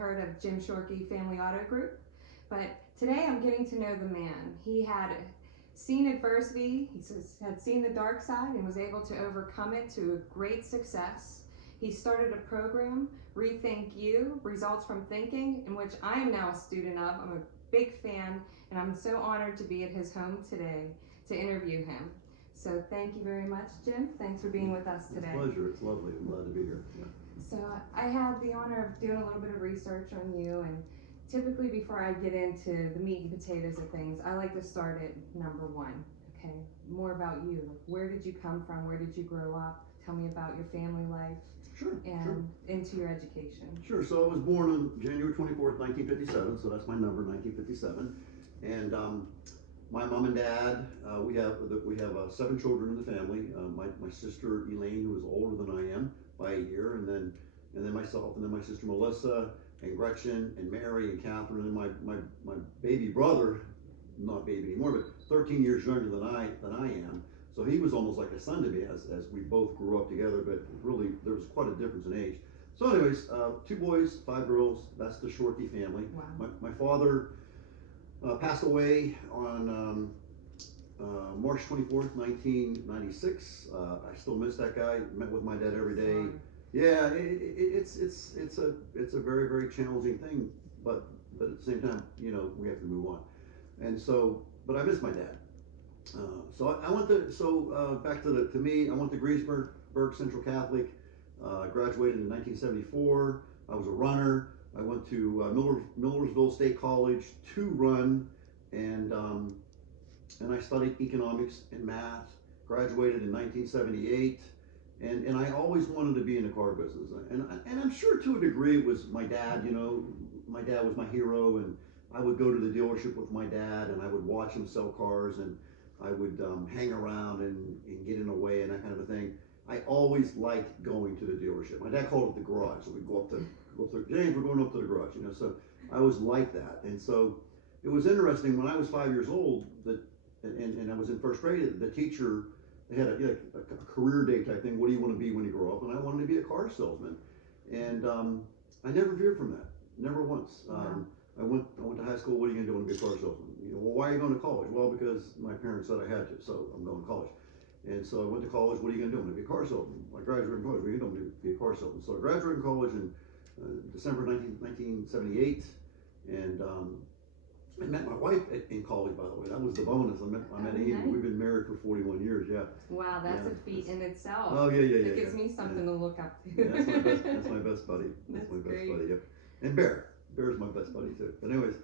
heard of Jim Shorkey Family Auto Group, but today I'm getting to know the man. He had seen adversity, had seen the dark side and was able to overcome it to a great success. He started a program, ReThinkU Results from Thinking, in which I am now a student of. I'm a big fan, and I'm so honored to be at his home today to interview him. So thank you very much, Jim. Thanks for being with us today. It's a pleasure. It's lovely. I'm glad to be here. Yeah. So I had the honor of doing a little bit of research on you, and typically before I get into the meat and potatoes of things, I like to start at number one. Okay, more about you. Where did you come from? Where did you grow up? Tell me about your family life. Sure. And into your education. Sure. So I was born on January 24th, 1957. So that's my number, 1957. And my mom and dad, we have 7 children in the family. My sister Elaine, who is older than I am by a year, and then myself, and then my sister Melissa, and Gretchen, and Mary, and Catherine, and my baby brother, not baby anymore, but 13 years younger than I am. So he was almost like a son to me as we both grew up together, but really there was quite a difference in age. So anyways, 2 boys, 5 girls, that's the Shorkey family. Wow. My father passed away on March 24th, 1996. I still miss that guy. Met with my dad every day. Sorry. Yeah, it's a very, very challenging thing, but at the same time, you know, we have to move on. And so, but I miss my dad. So I went to, back to me, I went to Greensburg Central Catholic, graduated in 1974. I was a runner. I went to Millersville State College to run, and I studied economics and math, graduated in 1978, and I always wanted to be in the car business. And I'm sure to a degree it was my dad, you know, my dad was my hero, and I would go to the dealership with my dad, and I would watch him sell cars, and I would hang around and get in the way and that kind of a thing. I always liked going to the dealership. My dad called it the garage. So we'd go up to James, we're going up to the garage, you know. So I always liked that. And so it was interesting when I was 5 years old and I was in first grade, the teacher, they had a career day type thing. What do you want to be when you grow up? And I wanted to be a car salesman. And I never veered from that. Never once. Wow. I went to high school. What are you going to do? I want to be a car salesman. You know, well, why are you going to college? Well, because my parents said I had to, so I'm going to college. And so I went to college. What are you going to do? I'm going to be a car salesman. I graduated from college. What are you going to do? Be a car salesman. So I graduated from college in December 1978, and I met my wife in college. By the way, that was the bonus. I met Amy. Nice. We've been married for 41 years. Yeah. Wow, that's Yeah, a feat in itself. Oh yeah. It gives me something to look up to. Yeah, that's my best buddy. That's my best great. buddy. Yep. And Bear's my best buddy too. But anyways,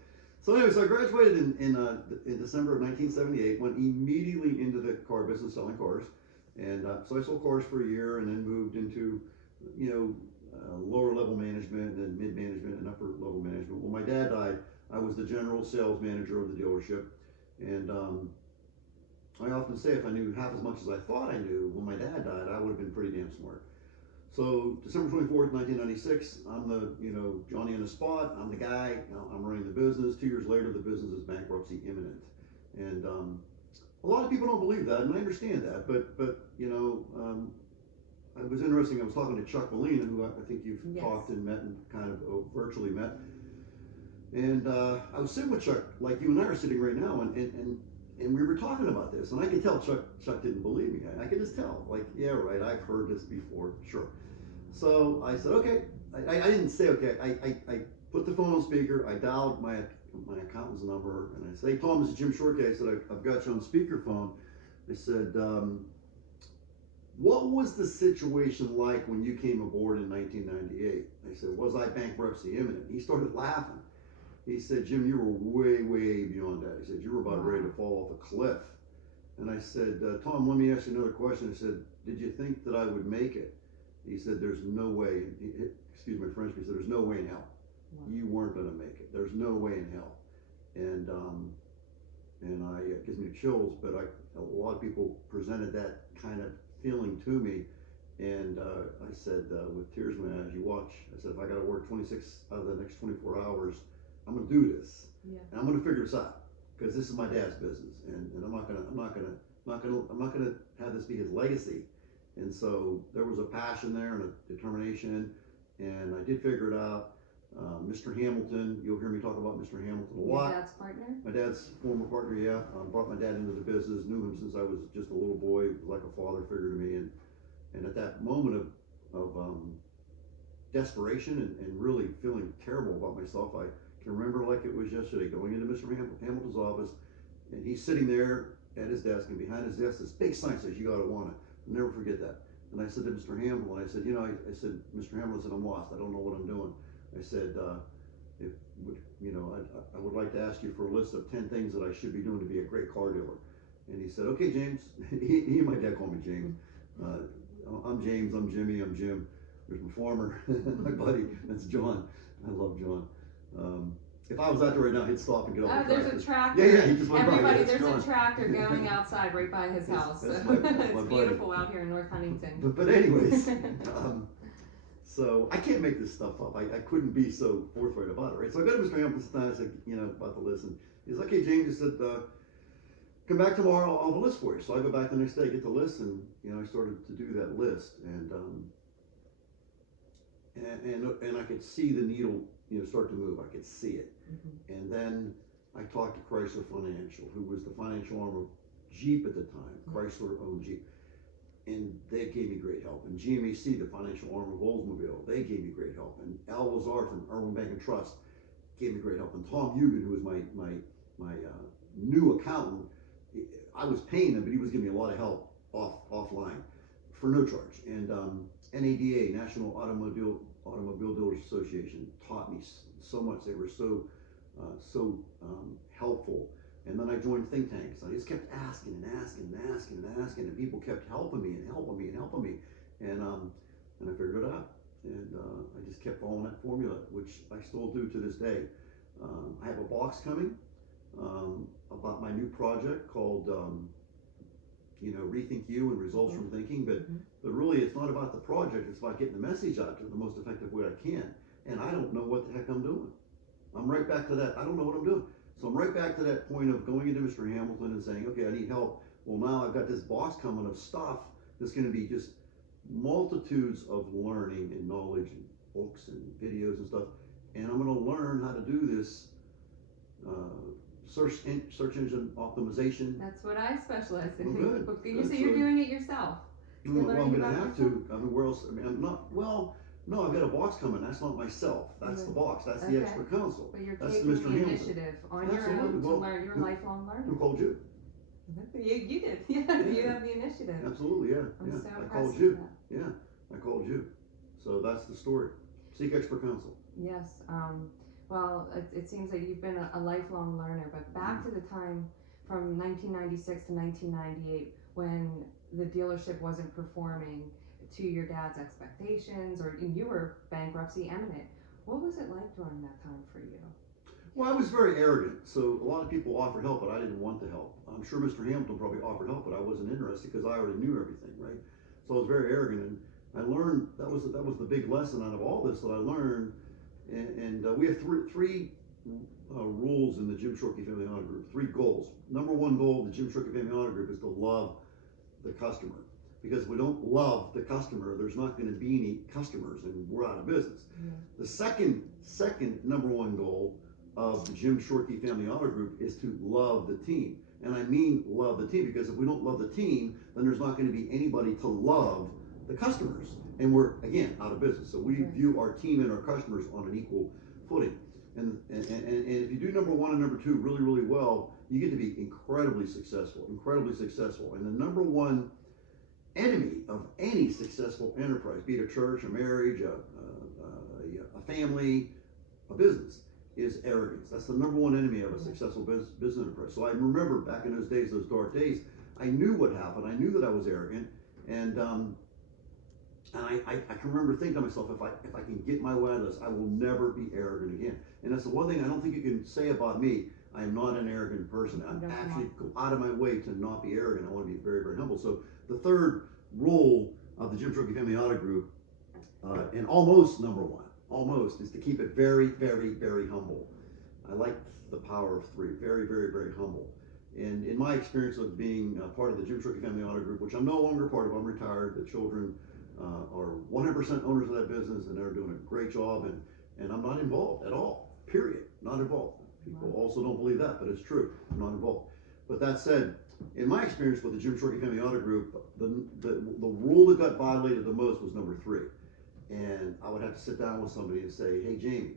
so I graduated in December of 1978. Went immediately into the car business, selling cars, and so I sold cars for a year, and then moved into, you know, lower level management, and mid management, and upper level management. When my dad died, I was the general sales manager of the dealership, and I often say if I knew half as much as I thought I knew when my dad died, I would have been pretty damn smart. So December 24th, 1996, I'm the, you know, Johnny on the spot. I'm the guy. You know, I'm running the business. 2 years later, the business is bankruptcy imminent, and a lot of people don't believe that, and I understand that. But you know, it was interesting. I was talking to Chuck Molina, who I think you've Yes. talked and met and kind of virtually met. And I was sitting with Chuck, like you and I are sitting right now, and we were talking about this, and I could tell Chuck didn't believe me. I could just tell, like, yeah, right, I've heard this before, sure. So I said, okay. I didn't say okay. I put the phone on speaker. I dialed my accountant's number, and I said, hey, Tom, this is Jim Shorkey. I said, I've got you on speakerphone. I said, what was the situation like when you came aboard in 1998? I said, was I bankruptcy imminent? He started laughing. He said, Jim, you were way, way beyond that. He said, you were about ready to fall off a cliff. And I said, Tom, let me ask you another question. I said, did you think that I would make it? He said, there's no way, excuse my French, but he said, there's no way in hell. Wow. You weren't going to make it. There's no way in hell. And it gives me chills, but a lot of people presented that kind of feeling to me. And I said, with tears in my eyes, you watch. I said, if I got to work 26 out of the next 24 hours, I'm going to do this. Yeah. And I'm going to figure this out, because this is my dad's business, and I'm not gonna have this be his legacy. And so there was a passion there and a determination, and I did figure it out. Mr. Hamilton, you'll hear me talk about Mr. Hamilton a Your lot. dad's partner? My dad's former partner, yeah. Brought my dad into the business, knew him since I was just a little boy, was like a father figure to me. And at that moment of desperation and really feeling terrible about myself, I can remember like it was yesterday, going into Mr. Hamilton's office, and he's sitting there at his desk, and behind his desk, this big sign says, "You gotta want it." I'll never forget that. And I said to Mr. Hamilton, I said, I said, "Mr. Hamilton," I said, "I'm lost. I don't know what I'm doing." I said, if I would like to ask you for a list of 10 things that I should be doing to be a great car dealer. And he said, "Okay, James." He and my dad called me James. I'm James, I'm Jimmy, I'm Jim. There's my farmer, my buddy, that's John. I love John. If I was out there right now, he'd stop and get off the tractor. There's a tractor. Yeah, he just went by. Everybody, Yeah, there's John. a tractor going outside right by his house. That's So my it's beautiful out here in North Huntington. But anyways, so I can't make this stuff up. I couldn't be so forthright about it, right? So I go to Mr. Hamilton's time, I said, about the list, and he's like, "Okay, James," he said, "come back tomorrow, I'll have a list for you." So I go back the next day, get the list, and I started to do that list, and I could see the needle, start to move. I could see it. Mm-hmm. And then I talked to Chrysler Financial, who was the financial arm of Jeep at the time. Mm-hmm. Chrysler owned Jeep. And they gave me great help. And GMAC, the financial arm of Oldsmobile, they gave me great help. And Al Lazar from Irwin Bank and Trust gave me great help. And Tom Hugan, who was my new accountant, I was paying him, but he was giving me a lot of help offline for no charge. And NADA, National Automobile Dealers Association, taught me so much. They were so helpful. And then I joined think tanks. I just kept asking and people kept helping me. And I figured it out. And I just kept following that formula, which I still do to this day. I have a box coming about my new project called ReThinkU and Results from Thinking. But really, it's not about the project. It's about getting the message out to the most effective way I can. And I don't know what the heck I'm doing. I'm right back to that. I don't know what I'm doing. So I'm right back to that point of going into Mr. Hamilton and saying, "Okay, I need help." Well, now I've got this box coming of stuff that's going to be just multitudes of learning and knowledge and books and videos and stuff. And I'm going to learn how to do this search engine optimization. That's what I specialize in. Good. So you're doing it yourself. Well, I'm going to have to. I mean, where else? I mean, I'm not. Well, no, I've got a box coming. That's not myself. That's the box. That's the expert counsel. But you're That's taking Mr. the Hamilton. initiative on your own to learn. You're a lifelong learner. Who called you? You did. Yeah, you have the initiative. Absolutely, yeah. I'm so I impressed called with you. that. Yeah, I called you. So that's the story. Seek expert counsel. Yes. Well, it seems that you've been a lifelong learner, but back to the time from 1996 to 1998 when the dealership wasn't performing to your dad's expectations, or you were bankruptcy eminent. What was it like during that time for you? Well, I was very arrogant. So a lot of people offered help, but I didn't want the help. I'm sure Mr. Hamilton probably offered help, but I wasn't interested because I already knew everything, right? So I was very arrogant, and I learned that was the big lesson out of all this that I learned. And we have three rules in the Jim Shorkey Family Auto Group. 3 goals. Number 1 goal of the Jim Shorkey Family Auto Group is to love the customer. Because if we don't love the customer, there's not going to be any customers, and we're out of business. Yeah. The second number 1 goal of the Jim Shorkey Family Auto Group is to love the team. And I mean love the team, because if we don't love the team, then there's not going to be anybody to love the customers. And we're, again, out of business. So we view our team and our customers on an equal footing. And if you do number 1 and number 2 really, really well, you get to be incredibly successful. And the number 1 enemy of any successful enterprise, be it a church, a marriage, a family, a business, is arrogance. That's the number 1 enemy of a successful business enterprise. So I remember back in those days, those dark days, I knew what happened. I knew that I was arrogant, and I can remember thinking to myself, if I can get my way out of this, I will never be arrogant again. And that's the one thing I don't think you can say about me. I am not an arrogant person. I actually go out of my way to not be arrogant. I want to be very, very humble. So the third rule of the Jim Shorkey Family Auto Group, and almost number 1, is to keep it very, very, very humble. I like the power of 3. Very, very, very humble. And in my experience of being part of the Jim Shorkey Family Auto Group, which I'm no longer part of, I'm retired. The children are 100% owners of that business, and they're doing a great job. And and I'm not involved at all. Period. Not involved. People Wow. also don't believe that, but it's true. I'm not involved. But that said, in my experience with the Jim Shorkey Family Audit Group, the rule that got violated the most was number 3. And I would have to sit down with somebody and say, hey, Jamie,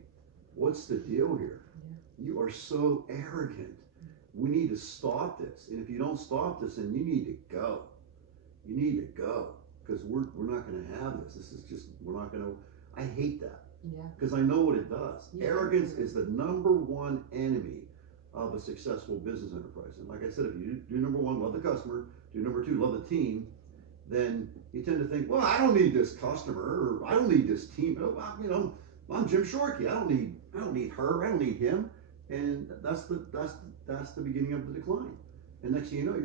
what's the deal here? Yeah. You are so arrogant. We need to stop this. And if you don't stop this, then you need to go. You need to go. Because we're not going to have this. This is just, we're not going to, I hate that. Yeah. Because I know what it does. Yeah. Arrogance is the number 1 enemy of a successful business enterprise. And like I said, if you do number 1, love the customer, do number 2, love the team, then you tend to think, well, I don't need this customer, or I don't need this team. Well, I'm Jim Shorkey. I don't need her. I don't need him. And that's the beginning of the decline. And next thing you know,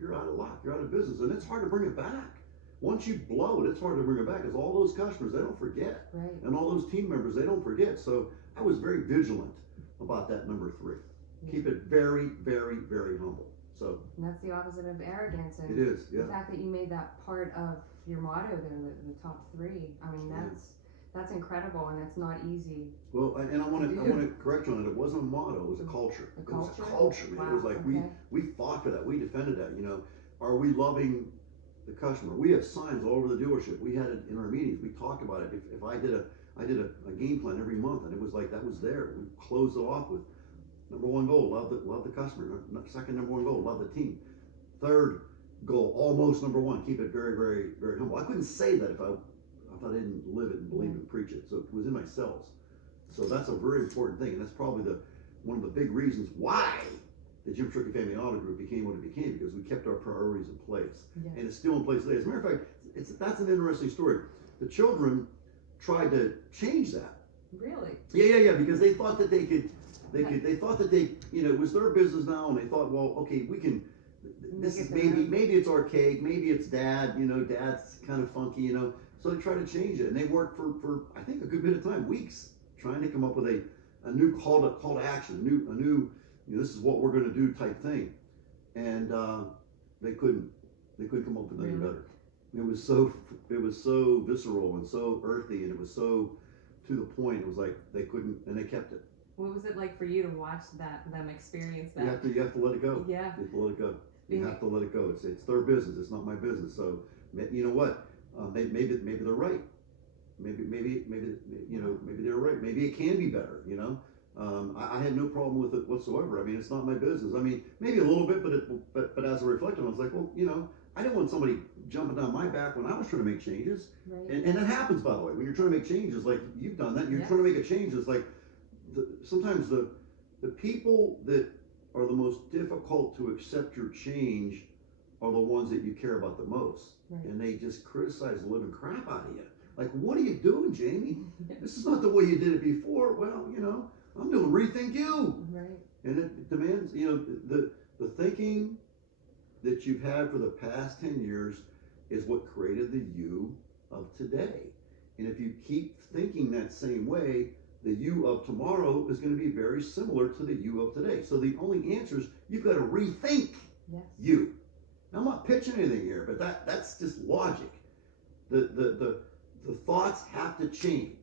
you're out of luck. You're out of business, and it's hard to bring it back. Once you blow it, it's hard to bring it back, because all those customers, they don't forget. Right. And all those team members, they don't forget. So I was very vigilant about that number 3. Yeah. Keep it very, very, very humble. So And that's the opposite of arrogance. And it is, yeah. the fact that you made that part of your motto there, the top 3. I mean, that's incredible, and that's not easy. Well, and I want to correct you on it. It wasn't a motto. It was a culture. A It was culture? a culture, man. Wow, It was like okay. we fought for that. We defended that. Are we loving the customer? We have signs all over the dealership. We had it in our meetings. We talked about it. If I did a game plan every month, and it was like that was there. We closed it off with number 1 goal, love the customer. Second number 1 goal, love the team. Third goal, almost number 1, keep it very, very, very humble. I couldn't say that if I didn't live it and believe it and preach it. So it was in my cells. So that's a very important thing, and that's probably one of the big reasons why the Jim Shorkey Family Audit Group became what it became, because we kept our priorities in place. Yeah. And it's still in place today. As a matter of fact, that's an interesting story. The children tried to change that. Really? Yeah, because they thought that they thought that it was their business now, and they thought, well, okay, we can, this is maybe it's archaic, maybe it's dad's kind of funky, so they tried to change it, and they worked for I think a good bit of time, weeks, trying to come up with a new call to action, a new this is what we're going to do type thing, and they couldn't come up with anything better. It was so visceral and so earthy, and it was so to the point. It was like they couldn't, and they kept it. What was it like for you to watch them experience that? You have to let it go. Yeah. You have to let it go. You have to let it go. It's their business. It's not my business. So you know what? Maybe they're right. Maybe they're right. Maybe it can be better. I had no problem with it whatsoever. I mean, it's not my business. I mean, maybe a little bit, but as I reflected, I was like, well, I didn't want somebody jumping down my back when I was trying to make changes. Right. And that happens, by the way, when you're trying to make changes. Like you've done that. You're Yes. trying to make a change. It's like sometimes the people that are the most difficult to accept your change are the ones that you care about the most. Right. And they just criticize the living crap out of you. Like, what are you doing, Jamie? Yeah. This is not the way you did it before. Well, I'm doing ReThinkU. Right. And it demands, the thinking that you've had for the past 10 years is what created the you of today. And if you keep thinking that same way, the you of tomorrow is going to be very similar to the you of today. So the only answer is you've got to rethink you. Now, I'm not pitching anything here, but that's just logic. The thoughts have to change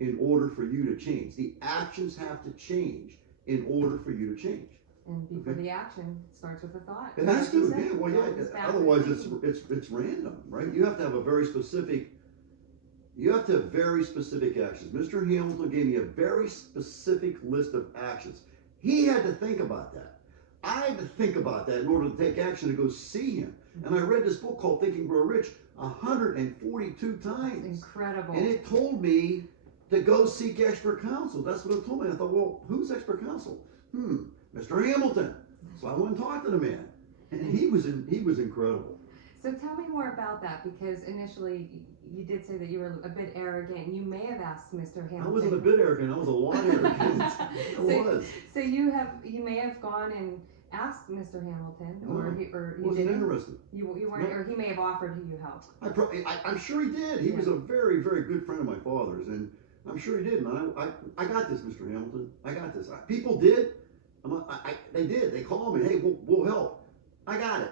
in order for you to change. The actions have to change in order for you to change. And before the action, it starts with a thought. It has to, Like you said, yeah. Otherwise, it's random, right? You have to have very specific actions. Mr. Hamilton gave me a very specific list of actions. He had to think about that. I had to think about that in order to take action to go see him. And I read this book called Think and Grow Rich 142 times. That's incredible. And it told me to go seek expert counsel. That's what it told me. I thought, well, who's expert counsel? Mr. Hamilton. So I went and talked to the man, and he was incredible. So tell me more about that, because initially you did say that you were a bit arrogant. You may have asked Mr. Hamilton. I wasn't a bit arrogant. I was a lot arrogant. I was. So you may have gone and asked Mr. Hamilton, or he wasn't didn't. interested. You weren't, or he may have offered you help. I'm sure he did. He was a very, very good friend of my father's, and I'm sure he did. And I got this, Mr. Hamilton. I got this. People did. They did. They called me. Hey, we'll help. I got it.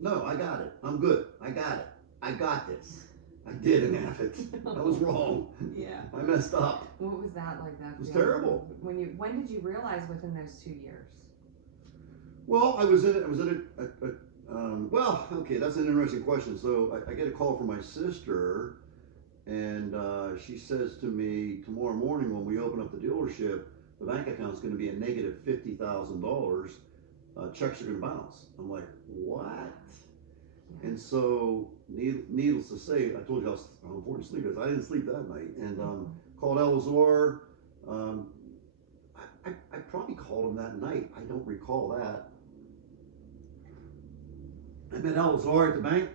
No, I got it. I'm good. I got it. I got this. I didn't have it. I was wrong. Yeah. I messed up. What was that like? That It was feeling? terrible. When did you realize within those 2 years? Well, I was in it. Well, okay, that's an interesting question. So I get a call from my sister, and she says to me, tomorrow morning when we open up the dealership, the bank account's going to be a negative $50,000. Checks are going to bounce. I'm like, what? And so, needless to say, I told you how important sleep is. I didn't sleep that night, and called Elazar. I probably called him that night. I don't recall that. I met Elazar at the bank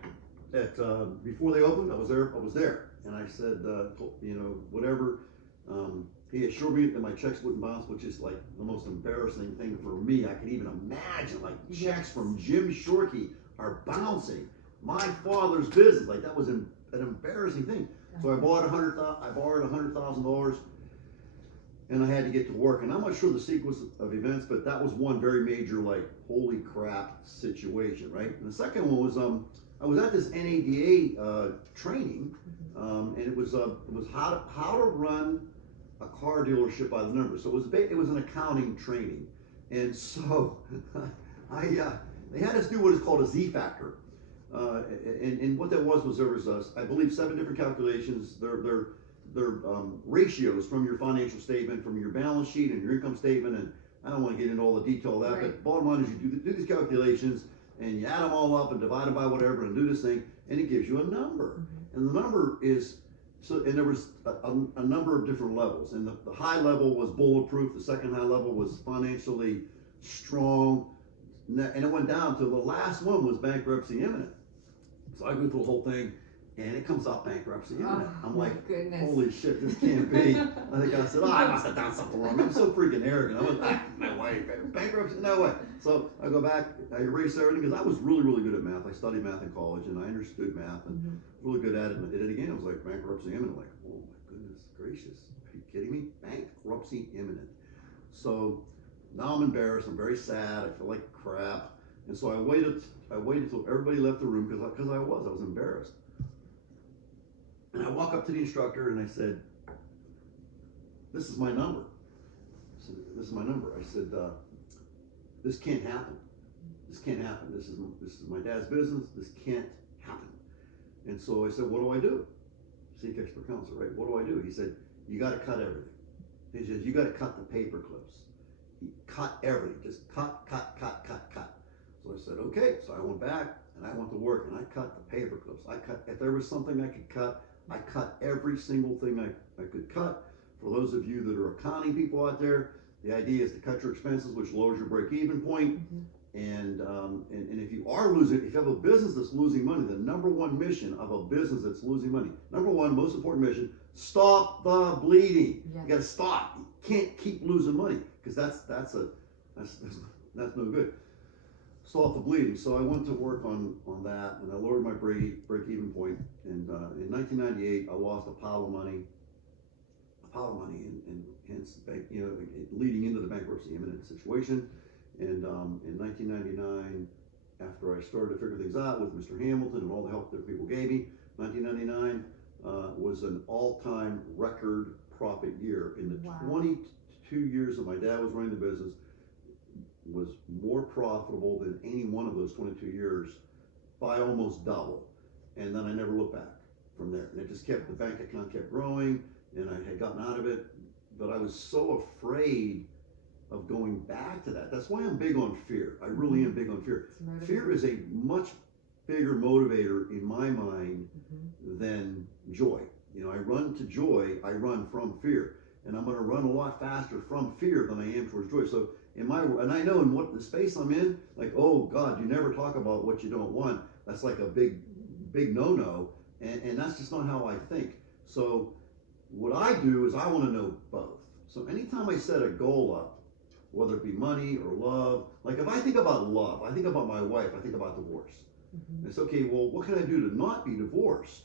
before they opened. I was there, and I said, whatever. He assured me that my checks wouldn't bounce, which is like the most embarrassing thing for me. I could even imagine, like, checks from Jim Shorkey are bouncing. My father's business, like, that was an embarrassing thing. So I borrowed $100,000, and I had to get to work. And I'm not sure the sequence of events, but that was one very major, like, holy crap situation, right? And the second one was I was at this NADA training, and it was how to run a car dealership by the numbers. So it was an accounting training, and so they had us do what is called a Z factor, and what that was there was I believe 7 different calculations. They're ratios from your financial statement, from your balance sheet, and your income statement. And I don't want to get into all the detail of that, but bottom line is you do these calculations and you add them all up and divide them by whatever and do this thing, and it gives you a number. And the number is. So, and there was a number of different levels, and the high level was bulletproof. The second high level was financially strong, and it went down to the last one was bankruptcy imminent. So I go through the whole thing, and it comes up bankruptcy imminent. I'm like, goodness. Holy shit, this can't be. I think I said, I must have done something wrong. I'm so freaking arrogant. I was like, no way, bankruptcy, no way. So I go back, I erase everything, because I was really, really good at math. I studied math in college, and I understood math, and really good at it. And I did it again. I was like, bankruptcy imminent. Like, oh my goodness gracious, are you kidding me? Bankruptcy imminent. So now I'm embarrassed. I'm very sad. I feel like crap. And so I waited till everybody left the room because I was embarrassed. And I walk up to the instructor and I said, this is my number. I said, this is my number. I said, this can't happen. This can't happen. This is my dad's business. This can't happen. And so I said, what do I do? Seek expert counsel, right? What do I do? He said, you got to cut everything. He says, you got to cut the paper clips. He cut everything. Just cut. So I said, okay. So I went back and I went to work and I cut the paper clips. I cut, if there was something I could cut, I cut every single thing I could cut. For those of you that are accounting people out there, the idea is to cut your expenses, which lowers your break-even point. And if you are losing, if you have a business that's losing money, the number one mission of a business that's losing money, number one, most important mission, stop the bleeding. You got to stop. You can't keep losing money because that's no good. Stop the bleeding. So I went to work on that, and I lowered my break-even point. And in 1998, I lost a pile of money, and hence, leading into the bankruptcy imminent situation. And in 1999, after I started to figure things out with Mr. Hamilton and all the help that people gave me, 1999 was an all-time record profit year. In the 22 years that my dad was running the business, was more profitable than any one of those 22 years by almost double. And then I never looked back from there. And it just kept, the bank account kept growing, and I had gotten out of it, but I was so afraid of going back to that. That's why I'm big on fear. I really am big on fear. Fear is a much bigger motivator in my mind than joy. I run to joy, I run from fear. And I'm going to run a lot faster from fear than I am towards joy. So and I know in what the space I'm in, like, oh God, you never talk about what you don't want. That's like a big no-no. And that's just not how I think. So what I do is I want to know both. So anytime I set a goal up, whether it be money or love, like if I think about love, I think about my wife, I think about divorce. It's okay, well, what can I do to not be divorced?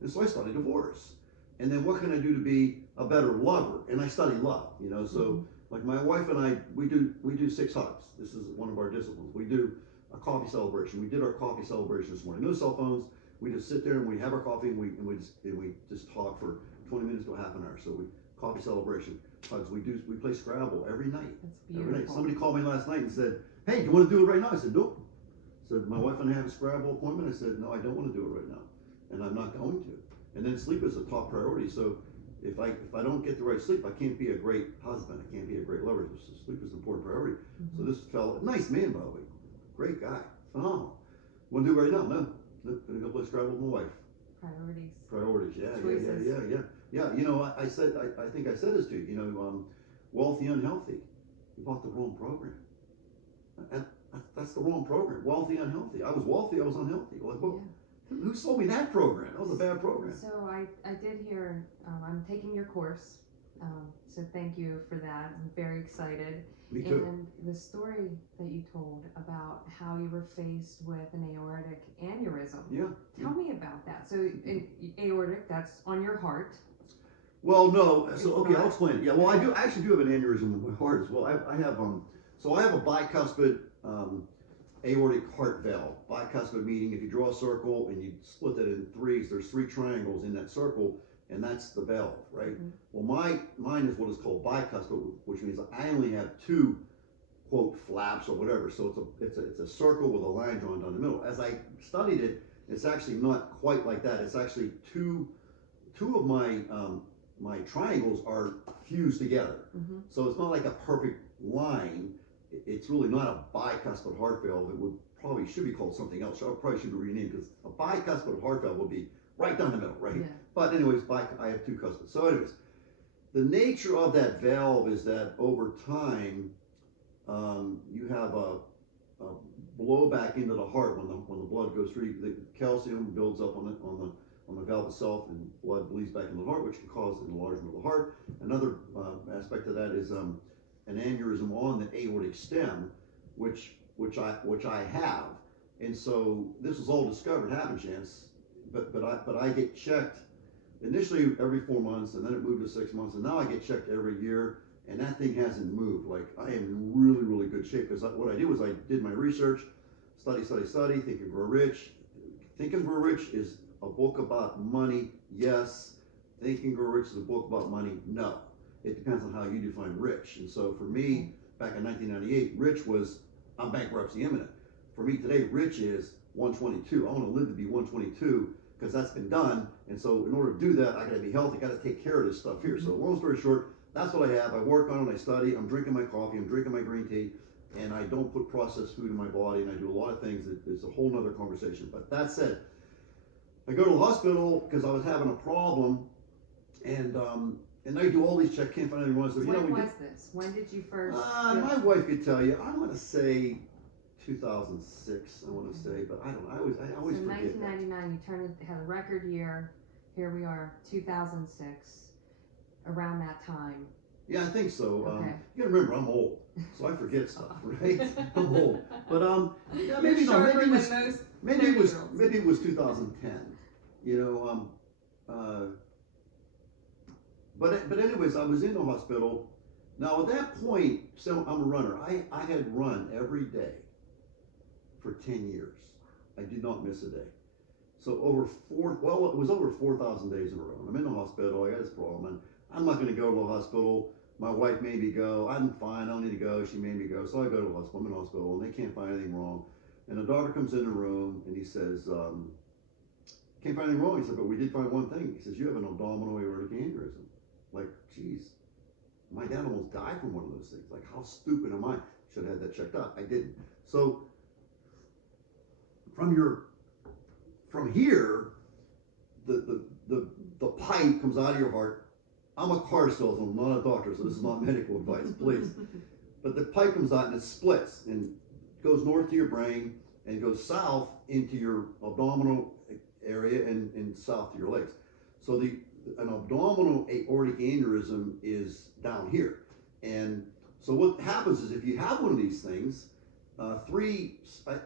And so I study divorce. And then what can I do to be a better lover? And I study love, so like my wife and I, we do 6 hugs. This is one of our disciplines. We do a coffee celebration. We did our coffee celebration this morning. No cell phones. we just sit there and we have our coffee and we just talk for 20 minutes to a half an hour. So we coffee celebration, hugs. We play Scrabble every night. That's beautiful. Every night. Somebody called me last night and said, "Hey, do you want to do it right now?" I said, "Nope." Said, "My wife and I have a Scrabble appointment." I said, "No, I don't want to do it right now, and I'm not going to." And then sleep is a top priority. So if I don't get the right sleep, I can't be a great husband. I can't be a great lover. So sleep is an important priority. So this fella, nice man, by the way, great guy, phenomenal. Want to do it right now? No, gonna go play Scrabble with my wife. Priorities. Yeah. You know, I think I said this to you. You know, wealthy, unhealthy. You bought the wrong program. And that's the wrong program. Wealthy, unhealthy. I was wealthy, I was unhealthy. Like, well, who sold me that program? That was a bad program. So I did hear, I'm taking your course. So thank you for that. I'm very excited. Me too. And the story that you told about how you were faced with an aortic aneurysm. Yeah. Tell me about that. So aortic, that's on your heart. Well, no. So okay, I'll explain it. Yeah. Well, I actually do have an aneurysm in my heart as well. I have a bicuspid aortic heart valve. Bicuspid meaning if you draw a circle and you split that in threes, there's three triangles in that circle, and that's the valve, right? Well, mine is what is called bicuspid, which means I only have two, quote, flaps or whatever. So it's a circle with a line drawn down the middle. As I studied it, it's actually not quite like that. It's actually two of my triangles are fused together. So it's not like a perfect line. It's really not a bicuspid heart valve. It should be called something else. It probably should be renamed, because a bicuspid heart valve would be right down the middle, right? Yeah. But anyways, I have two cuspids. So anyways, the nature of that valve is that over time, you have a blowback into the heart when the blood goes through. The calcium builds up on the valve itself, and blood bleeds back into the heart, which can cause an enlargement of the heart. Another aspect of that is an aneurysm on the aortic stem, which I have, and so this was all discovered happen chance. But I get checked initially every 4 months, and then it moved to 6 months, and now I get checked every year, and that thing hasn't moved. Like, I am in really, really good shape, because what I did was I did my research, study, Think and Grow Rich. Think and Grow Rich is a book about money, yes. Think and Grow Rich is a book about money, no. It depends on how you define rich. And so for me, back in 1998, rich was, I'm bankruptcy imminent. For me today, rich is 122. I want to live to be 122, because that's been done. And so in order to do that, I got to be healthy. I got to take care of this stuff here. So long story short, that's what I have. I work on it. I study. I'm drinking my coffee. I'm drinking my green tea. And I don't put processed food in my body. And I do a lot of things. It's a whole nother conversation. But that said, I go to the hospital because I was having a problem. And I do all these checks. Can't find anyone. So, when was this? When did you first? My wife could tell you. I want to say 2006, I want to say, but I don't know. I always so forget. 1999, you had a record year. Here we are, 2006, around that time. Yeah, I think so. Okay. You gotta remember, I'm old, so I forget stuff, right? I'm old, but yeah, maybe maybe it was 2010. You know, but anyways, I was in the hospital. Now at that point, so I'm a runner. I had run every day for 10 years. I did not miss a day. So it was over 4,000 days in a row. And I'm in the hospital, I got this problem, and I'm not gonna go to the hospital. My wife made me go. I'm fine, I don't need to go. She made me go. So I go to the hospital, I'm in the hospital, and they can't find anything wrong. And the doctor comes in the room and he says, can't find anything wrong. He said, but we did find one thing. He says, you have an abdominal aortic aneurysm. Like, geez, my dad almost died from one of those things. Like, how stupid am I? Should have had that checked out. I didn't. So from here, the pipe comes out of your heart. I'm a car salesman, I'm not a doctor, so this is not medical advice, please. But the pipe comes out and it splits and goes north to your brain and goes south into your abdominal area and south to your legs. So an abdominal aortic aneurysm is down here. And so what happens is if you have one of these things, and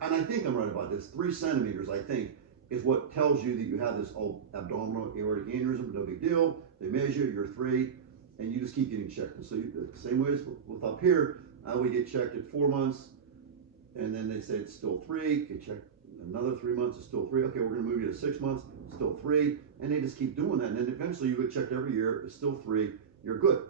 I think I'm right about this, 3 centimeters, I think, is what tells you that you have this abdominal aortic aneurysm. No big deal. They measure, you're 3, and you just keep getting checked. And so the same way as with up here, we get checked at 4 months, and then they say it's still 3, get checked another 3 months, it's still 3. Okay, we're going to move you to 6 months, still 3. And they just keep doing that. And then eventually you get checked every year, it's still 3, you're good.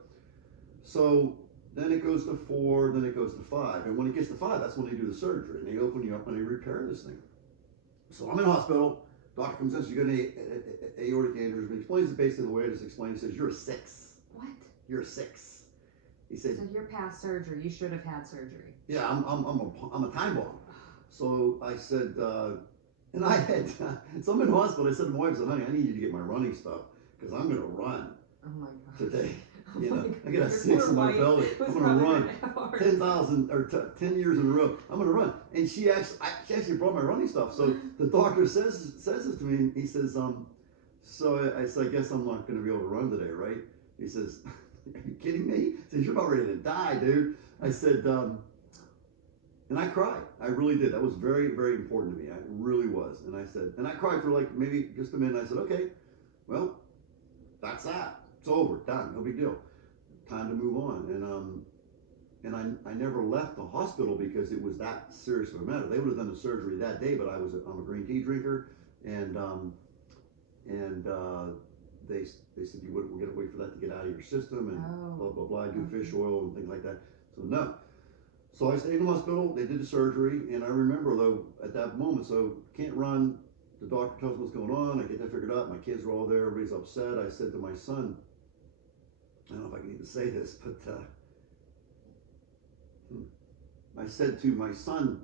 So then it goes to 4, then it goes to 5. And when it gets to 5, that's when they do the surgery. And they open you up and they repair this thing. So I'm in the hospital. Doctor comes in, says, you got an aortic aneurysm. He explains it basically the way it is explained. He says, you're a 6. What? You're a 6. He said, so you're past surgery. You should have had surgery. yeah, I'm a time bomb. So I said, and I had, so I'm in the hospital. I said to my wife, I said, honey, I need you to get my running stuff because I'm going to run today. You know, I got a 6 in my belly. I'm going to run 10,000 or 10 years in a row. I'm going to run. And she actually brought my running stuff. So the doctor says this to me. He says, so I said, I guess I'm not going to be able to run today, right? He says, are you kidding me? He says, you're about ready to die, dude. I said, and I cried. I really did. That was very, very important to me. It really was. And I said, and I cried for like maybe just a minute. I said, okay, well, that's that. It's over, done, no big deal. Time to move on. And I never left the hospital because it was that serious of a matter. They would have done the surgery that day, but I'm a green tea drinker, and they said we're going to wait for that to get out of your system and blah blah blah. Do fish oil and things like that. So no. So I stayed in the hospital. They did the surgery, and I remember though at that moment. So can't run. The doctor tells me what's going on. I get that figured out. My kids are all there. Everybody's upset. I said to my son, I don't know if I can even say this, but I said to my son,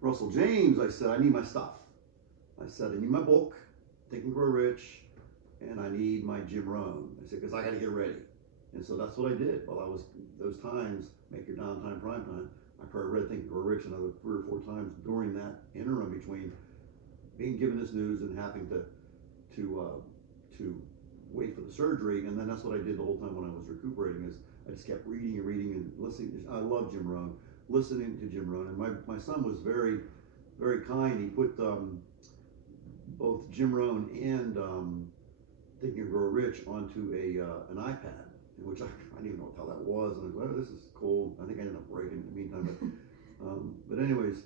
Russell James, I said, I need my stuff. I said, I need my book, Think and Grow Rich, and I need my Jim Rohn. I said, because I got to get ready. And so that's what I did. While I was, those times, make your downtime prime time, I probably read Think and Grow Rich another 3 or 4 times during that interim between being given this news and having to wait for the surgery. And then that's what I did the whole time when I was recuperating is I just kept reading and reading and listening. I love Jim Rohn, listening to Jim Rohn. And my son was very, very kind. He put both Jim Rohn and Think and Grow Rich onto an iPad, which I didn't even know what the hell that was. And I was like, oh, this is cool. I think I ended up breaking it in the meantime. But anyways,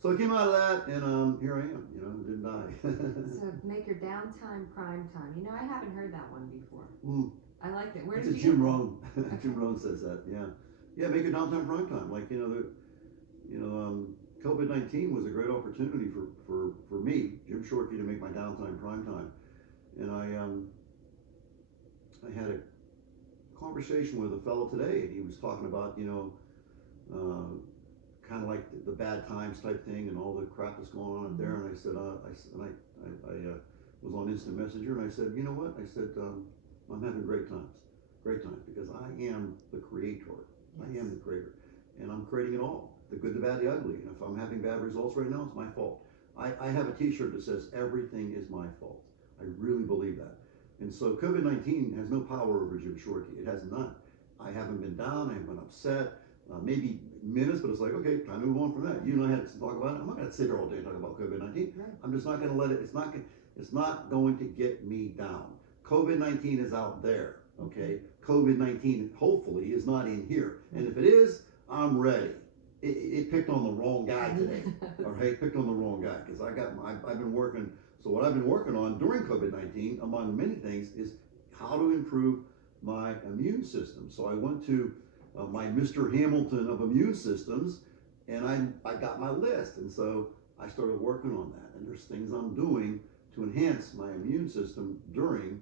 so I came out of that, and here I am, you know, didn't die. So make your downtime prime time. You know, I haven't heard that one before. I liked it. Where it's did a you Jim Rohn. Jim Rohn says that, yeah. Yeah, make your downtime prime time. Like, COVID-19 was a great opportunity for me, Jim Shorkey, to make my downtime prime time. And I had a conversation with a fellow today, and he was talking about, kind of like the bad times type thing and all the crap that's going on up there. And I said, I was on Instant Messenger, and I said, you know what? I said, I'm having great times, because I am the creator. Yes. I am the creator, and I'm creating it all, the good, the bad, the ugly. And if I'm having bad results right now, it's my fault. I have a t-shirt that says, everything is my fault. I really believe that. And so COVID-19 has no power over Jim Shorkey. It has none. I haven't been down. I haven't been upset. Maybe minutes, but it's like, okay, time to move on from that. You and I had to talk about it. I'm not going to sit here all day and talk about COVID-19. Right. I'm just not going to let it. It's not going to get me down. COVID-19 is out there. Okay. COVID-19 hopefully is not in here. And if it is, I'm ready. It picked on the wrong guy today. All right, picked on the wrong guy because I've been working. So what I've been working on during COVID-19, among many things, is how to improve my immune system. So I went to my Mr. Hamilton of immune systems, and I got my list. And so I started working on that. And there's things I'm doing to enhance my immune system during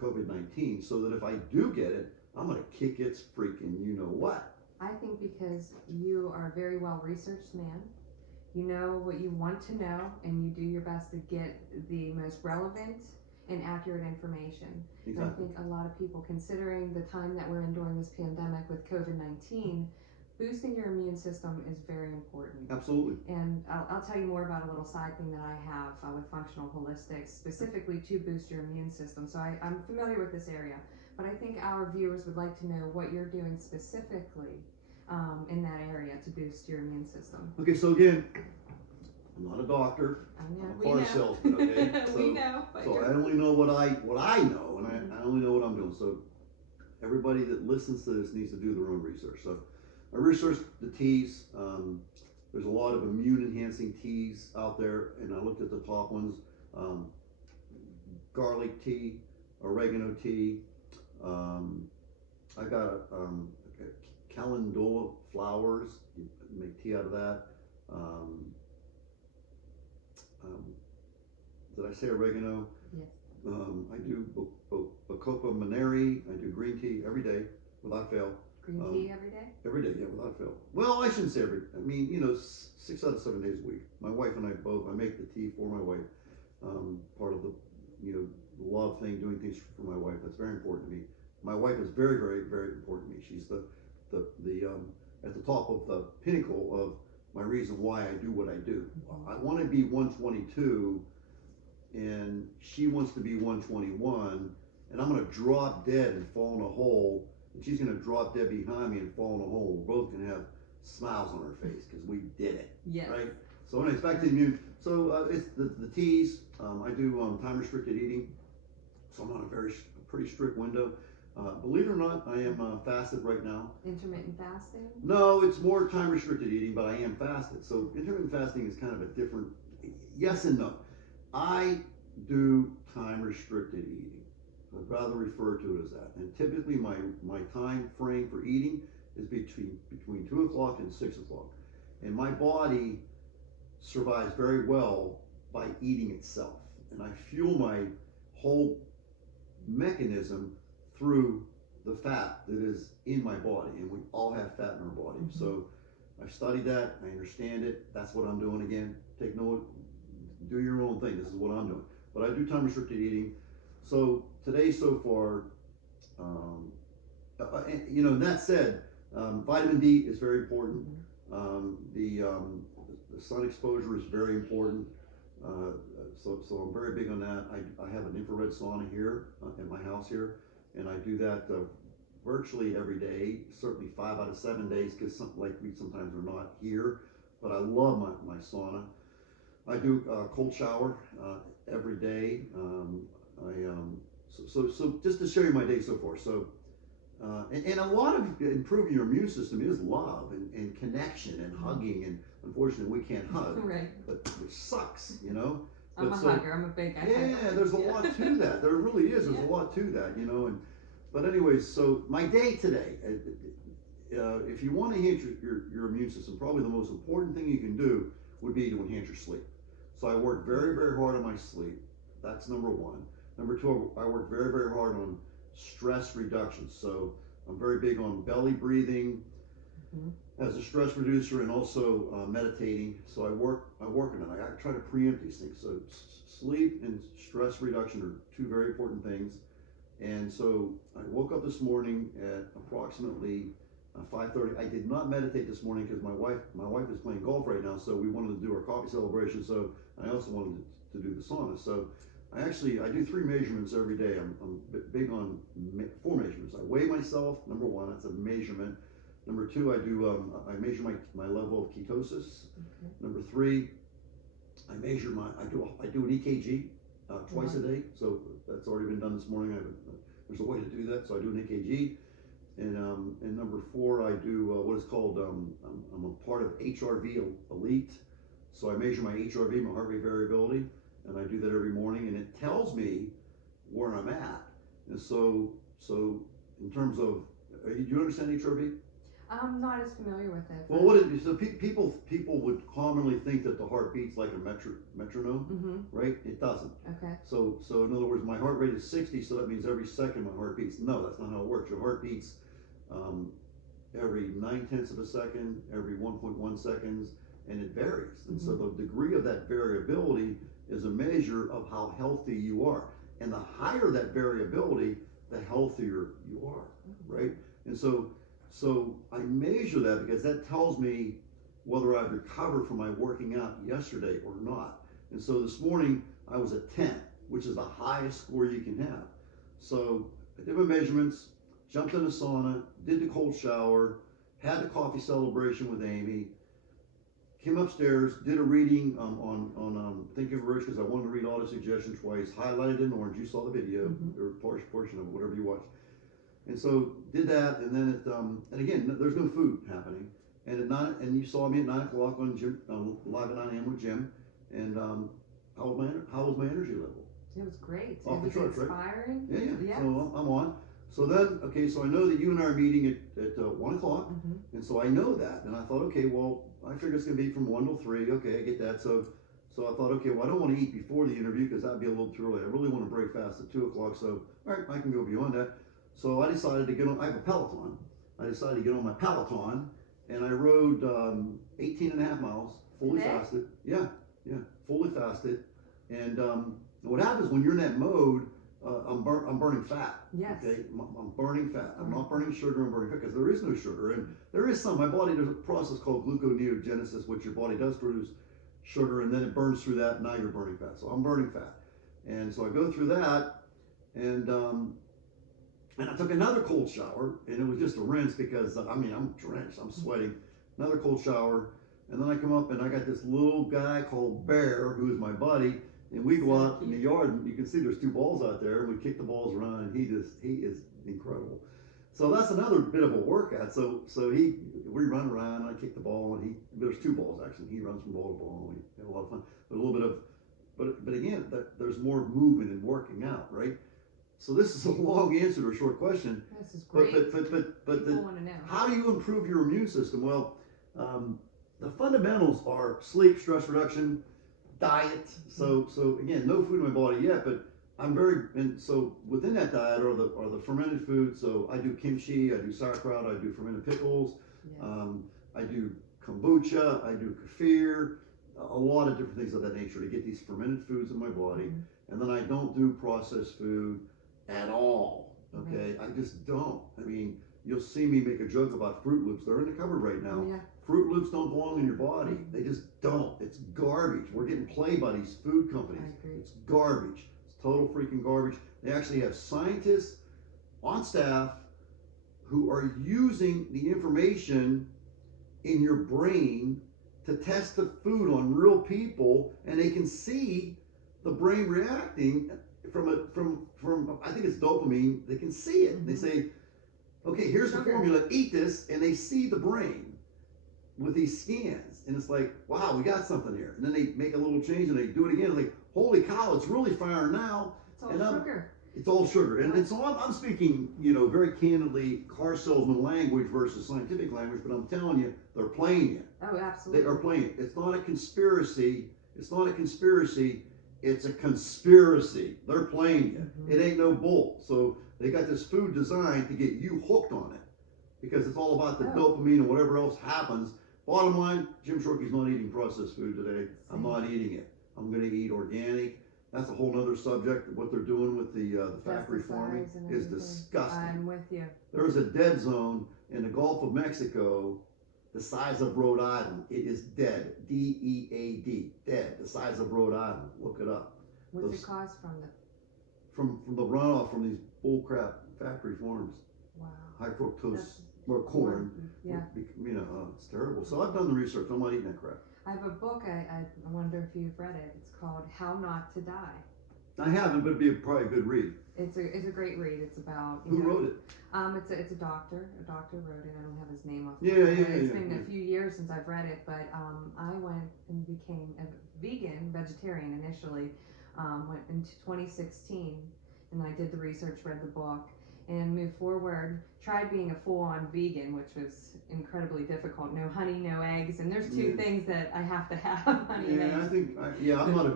COVID-19 so that if I do get it, I'm going to kick its freaking you know what. I think because you are a very well-researched man, you know what you want to know, and you do your best to get the most relevant and accurate information. Exactly. And I think a lot of people, considering the time that we're in during this pandemic with COVID-19, boosting your immune system is very important. Absolutely. And I'll tell you more about a little side thing that I have with functional holistics, specifically to boost your immune system. So I'm familiar with this area, but I think our viewers would like to know what you're doing specifically in that area to boost your immune system. Okay, so again, I'm not a doctor. I'm a car salesman. Okay, so, we know. So I only know what I know, and I only know what I'm doing. So everybody that listens to this needs to do their own research. So I researched the teas. There's a lot of immune enhancing teas out there, and I looked at the top ones. Um, Garlic tea, oregano tea. I got calendula flowers. You make tea out of that. Um, um, did I say oregano? Yes. I do bacopa maneri. I do green tea every day without fail. Green tea every day? Every day, yeah, without fail. Well, I shouldn't say every. I mean, 6 out of 7 days a week. My wife and I both. I make the tea for my wife. Part of the, love thing, doing things for my wife. That's very important to me. My wife is very, very, very important to me. She's the at the top of the pinnacle of my reason why I do what I do. I want to be 122, and she wants to be 121, and I'm going to drop dead and fall in a hole, and she's going to drop dead behind me and fall in a hole. We're both going to have smiles on our face because we did it. Yes. Right? So anyways, back to the immune. So it's the teas. I do time restricted eating. So I'm on a pretty strict window. Believe it or not, I am fasted right now. Intermittent fasting? No, it's more time restricted eating, but I am fasted. So intermittent fasting is kind of a different, yes and no. I do time restricted eating. I'd rather refer to it as that. And typically my time frame for eating is between 2 o'clock and 6 o'clock. And my body survives very well by eating itself. And I fuel my whole mechanism through the fat that is in my body, and we all have fat in our body. So I've studied that, I understand it. That's what I'm doing. Again, take note, do your own thing. This is what I'm doing. But I do time restricted eating. So today so far, that said, vitamin D is very important. The sun exposure is very important. So I'm very big on that. I have an infrared sauna here in my house here, and I do that virtually every day, certainly 5 out of 7 days, because we sometimes are not here, but I love my sauna. I do a cold shower every day. So just to show you my day so far. So and a lot of improving your immune system is love and connection and hugging, and unfortunately we can't hug, right? But which sucks, I'm a hugger. I'm a big guy. Yeah, there's a lot to that. There really is. There's a lot to that, but anyways, so my day today, if you want to enhance your immune system, probably the most important thing you can do would be to enhance your sleep. So I work very, very hard on my sleep. That's number one. Number two, I work very, very hard on stress reduction. So I'm very big on belly breathing as a stress reducer, and also meditating. So I work on it. I try to preempt these things. So sleep and stress reduction are two very important things. And so I woke up this morning at approximately 5:30. I did not meditate this morning because my wife is playing golf right now. So we wanted to do our coffee celebration. So I also wanted to do the sauna. So I do 3 measurements every day. I'm big on 4 measurements. I weigh myself, number one, that's a measurement. Number two, I measure my level of ketosis. Number three, I do an EKG twice a day. So that's already been done this morning. There's a way to do that. So I do an EKG. And number 4, I do what is called, I'm a part of HRV Elite. So I measure my HRV, my heart rate variability. And I do that every morning, and it tells me where I'm at. And so in terms of, do you understand HRV? I'm not as familiar with it. Well, people would commonly think that the heart beats like a metronome, right? It doesn't. Okay. So in other words, my heart rate is 60, so that means every second my heart beats. No, that's not how it works. Your heart beats every 9/10 of a second, every 1.1 seconds, and it varies. And so the degree of that variability is a measure of how healthy you are. And the higher that variability, the healthier you are, right? And so I measure that because that tells me whether I've recovered from my working out yesterday or not. And so this morning I was at 10, which is the highest score you can have. So I did my measurements, jumped in the sauna, did the cold shower, had the coffee celebration with Amy, came upstairs, did a reading on ReThinkU Results, because I wanted to read Auto Suggestion twice, highlighted in orange. You saw the video, or portion of it, whatever you watched. And so did that, and then and again, there's no food happening. And and you saw me at 9 o'clock on Jim, live at 9 a.m. with Jim. And how was my energy level? It was great. Off It was the charts, right? inspiring. Yeah, yeah. Yes. So I'm on. So then, okay, so I know that you and I are meeting at 1 o'clock. Mm-hmm. And so I know that. And I thought, okay, well, I figure it's going to be from 1 till 3. Okay, I get that. So I thought, okay, well, I don't want to eat before the interview because that'd be a little too early. I really want to break fast at 2 o'clock. So, all right, I can go beyond that. So I decided to get on, I have a Peloton. I decided to get on my Peloton and I rode 18 and a half miles, fully fasted. Yeah, fully fasted. And what happens when you're in that mode, I'm burning fat. Yes. Okay, I'm burning fat. I'm not burning sugar. I'm burning fat because there is no sugar, and there is some. My body does a process called gluconeogenesis, which your body does produce sugar, and then it burns through that. And now you're burning fat. So I'm burning fat, and so I go through that, and I took another cold shower, and it was just a rinse because I'm drenched. I'm sweating. Another cold shower, and then I come up and I got this little guy called Bear, who is my buddy. And we go out in the yard, and you can see there's 2 balls out there, and we kick the balls around, and he is incredible. So that's another bit of a workout. So we run around, and I kick the ball, and there's 2 balls actually. He runs from ball to ball, and we have a lot of fun. But a little bit of, but again, there's more movement and working out, right? So this is a long answer to a short question. This is great. But want to know. how do you improve your immune system? Well, the fundamentals are sleep, stress reduction, diet. So again, no food in my body yet, but and so within that diet are the fermented foods. So I do kimchi, I do sauerkraut, I do fermented pickles, Yes. I do kombucha, I do kefir, a lot of different things of that nature to get these fermented foods in my body. Mm-hmm. And then I don't do processed food at all. Okay, I just don't. I mean, you'll see me make a joke about Fruit Loops. They're in the cupboard right now. Yeah. Fruit Loops don't belong in your body. They just don't. It's garbage. We're getting played by these food companies. I agree. It's garbage. It's total freaking garbage. They actually have scientists on staff who are using the information in your brain to test the food on real people, and they can see the brain reacting from I think it's dopamine. They can see it. They say, okay, here's the formula, eat this, and they see the brain with these scans, and it's like, wow, we got something here. And then they make a little change and they do it again. It's like, holy cow, it's really firing now. It's all sugar. It's all sugar. And so I'm speaking, very candidly, car salesman language versus scientific language, but I'm telling you, they're playing you. Oh, absolutely. They are playing it. It's not a conspiracy. It's not a conspiracy. It's a conspiracy. They're playing you. It ain't no bull. So they got this food designed to get you hooked on it because it's all about the dopamine and whatever else happens. Bottom line, Jim Shorkey's not eating processed food today. I'm not eating it. I'm going to eat organic. That's a whole other subject. What they're doing with the factory farming is disgusting. I'm with you. There is a dead zone in the Gulf of Mexico the size of Rhode Island. It is dead. D-E-A-D. Dead. The size of Rhode Island. Look it up. What's it caused from? From the runoff from these bullcrap factory farms. Wow. High fructose or corn. Yeah. It's terrible. So I've done the research. I'm not eating that crap. I have a book. I wonder if you've read it. It's called How Not to Die. I haven't, but it'd be probably a good read. It's a great read. It's about who wrote it? It's a doctor. A doctor wrote it. I don't have his name off. It's been a few years since I've read it, but I went and became a vegetarian initially. Went into 2016, and I did the research, read the book, and moved forward. Tried being a full-on vegan, which was incredibly difficult. No honey, no eggs, and there's 2 things that I have to have: honey and eggs. I'm not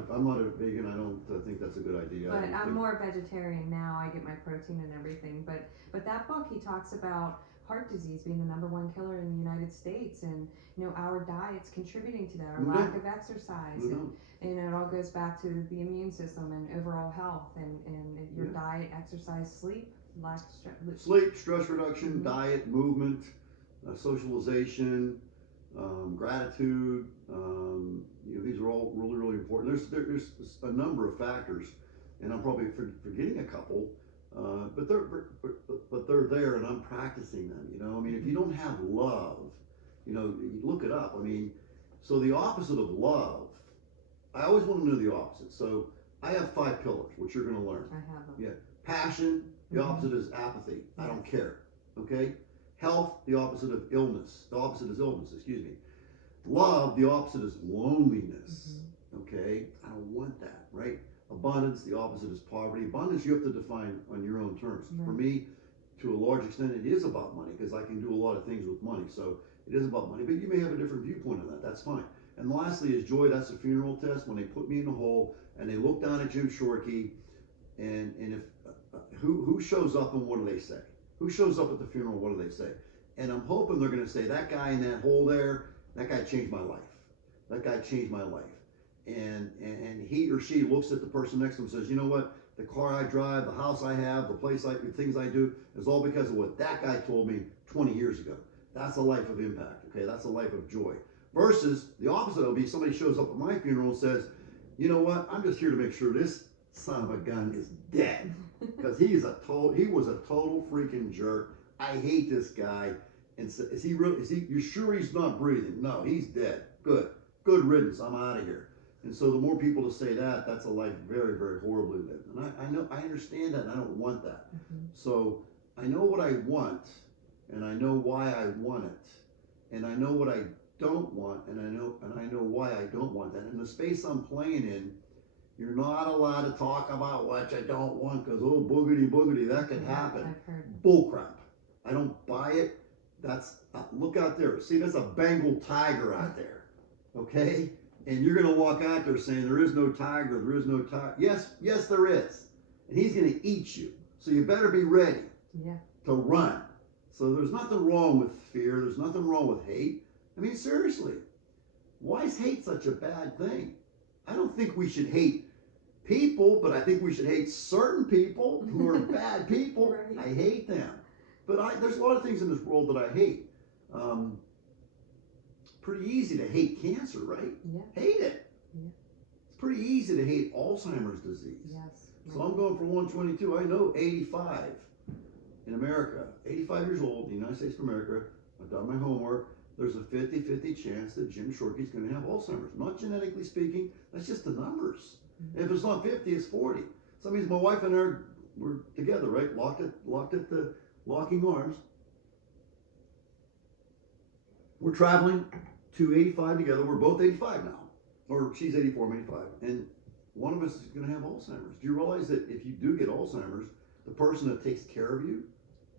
a vegan. I don't think that's a good idea. But I'm more vegetarian now. I get my protein and everything. But that book, he talks about heart disease being the #1 killer in the United States, and our diet's contributing to that. Our lack of exercise, and it all goes back to the immune system and overall health, and your diet, exercise, sleep. Sleep, stress reduction, diet, movement, socialization, gratitude. These are all really, really important. There's a number of factors, and I'm probably forgetting a couple, but they're there, and I'm practicing them. If you don't have love, you look it up. So the opposite of love, I always want to know the opposite. So I have 5 pillars, which you're going to learn. I have them. Yeah, passion. The opposite is apathy. I don't care. Okay? Health, the opposite of illness. The opposite is illness, excuse me. Love, the opposite is loneliness. Okay? I don't want that, right? Abundance, the opposite is poverty. Abundance, you have to define on your own terms. Right. For me, to a large extent, it is about money because I can do a lot of things with money. So it is about money, but you may have a different viewpoint on that. That's fine. And lastly is joy. That's a funeral test. When they put me in the hole and they look down at Jim Shorkey, and if who shows up and what do they say? Who shows up at the funeral? What do they say? And I'm hoping they're going to say, that guy in that hole there, that guy changed my life. That guy changed my life. And he or she looks at the person next to him and says, you know what? The car I drive, the house I have, the place the things I do is all because of what that guy told me 20 years ago. That's a life of impact. Okay, that's a life of joy. Versus the opposite will be somebody shows up at my funeral and says, you know what? I'm just here to make sure this son of a gun is dead because he was a total freaking jerk. I hate this guy. And so, is he you sure he's not breathing? No, he's dead. Good riddance. I'm out of here. And so the more people to say that, that's a life very, very horribly lived. And I understand that, and I don't want that. So I know what I want, and I know why I want it, and I know what I don't want, and I know why I don't want that. In the space I'm playing in, you're not allowed to talk about what you don't want because boogity, that could happen. I've heard. Bullcrap. I don't buy it. That's look out there. See, that's a Bengal tiger out there. Okay. And you're going to walk out there saying, there is no tiger, there is no tiger. Yes, there is. And he's going to eat you. So you better be ready to run. So there's nothing wrong with fear. There's nothing wrong with hate. I mean, seriously, why is hate such a bad thing? I don't think we should hate people, but I think we should hate certain people who are bad people. Right. I hate them. But there's a lot of things in this world that I hate. Pretty easy to hate cancer, right? Yeah. Hate it. Yeah. It's pretty easy to hate Alzheimer's disease. Yes. So I'm going for 122. I know 85 in America, 85 years old, the United States of America. I've done my homework. There's a 50-50 chance that Jim Shorkey's going to have Alzheimer's. Not genetically speaking, that's just the numbers. If it's not 50, it's 40. So that means my wife and I we're together, right? Locked at the locking arms. We're traveling to 85 together. We're both 85 now. Or she's 84, I'm 85. And one of us is going to have Alzheimer's. Do you realize that if you do get Alzheimer's, the person that takes care of you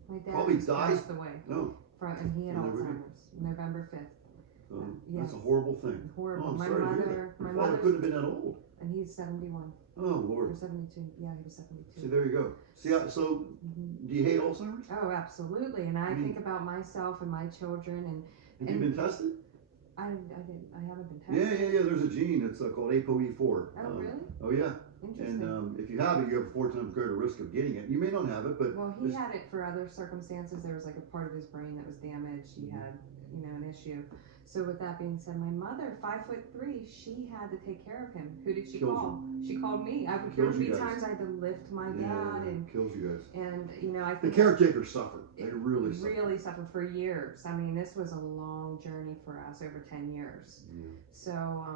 My dad probably just dies? passed away. No. And he had Never Alzheimer's, November 5th. That's a horrible thing. Horrible. Oh, I'm my sorry to hear mother, that. my Your father mother's, couldn't have been that old. and he's 71. Oh, Lord. Or 72. Yeah, he was 72. See, there you go. See, so do you hate Alzheimer's? Oh, absolutely. And I think about myself and my children, Have you been tested? I haven't been tested. Yeah. There's a gene. It's called ApoE4. Oh, really? Oh, yeah. Interesting. And if you have it, you have a 4 times greater risk of getting it. You may not have it, but Well, he had it for other circumstances. There was like a part of his brain that was damaged. He had, an issue. So with that being said, my mother, 5'3", she had to take care of him. Who did she call? She called me. There would be times I had to lift my dad, and kills you guys. And I The think caretakers suffer. They really suffer. Really suffered for years. I mean, this was a long journey for us, over 10 years. Yeah. So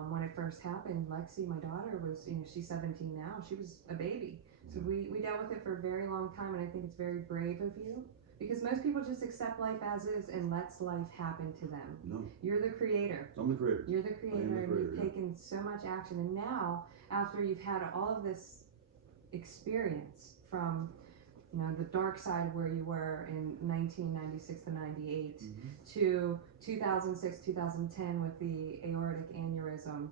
when it first happened, Lexi, my daughter, was she's 17 now. She was a baby. So we dealt with it for a very long time, and I think it's very brave of you. Because most people just accept life as is and lets life happen to them. No. You're the creator. I'm the creator. You're the creator, the and creator, you've taken so much action. And now, after you've had all of this experience from, the dark side where you were in 1996 to 98 to 2006, 2010 with the aortic aneurysm,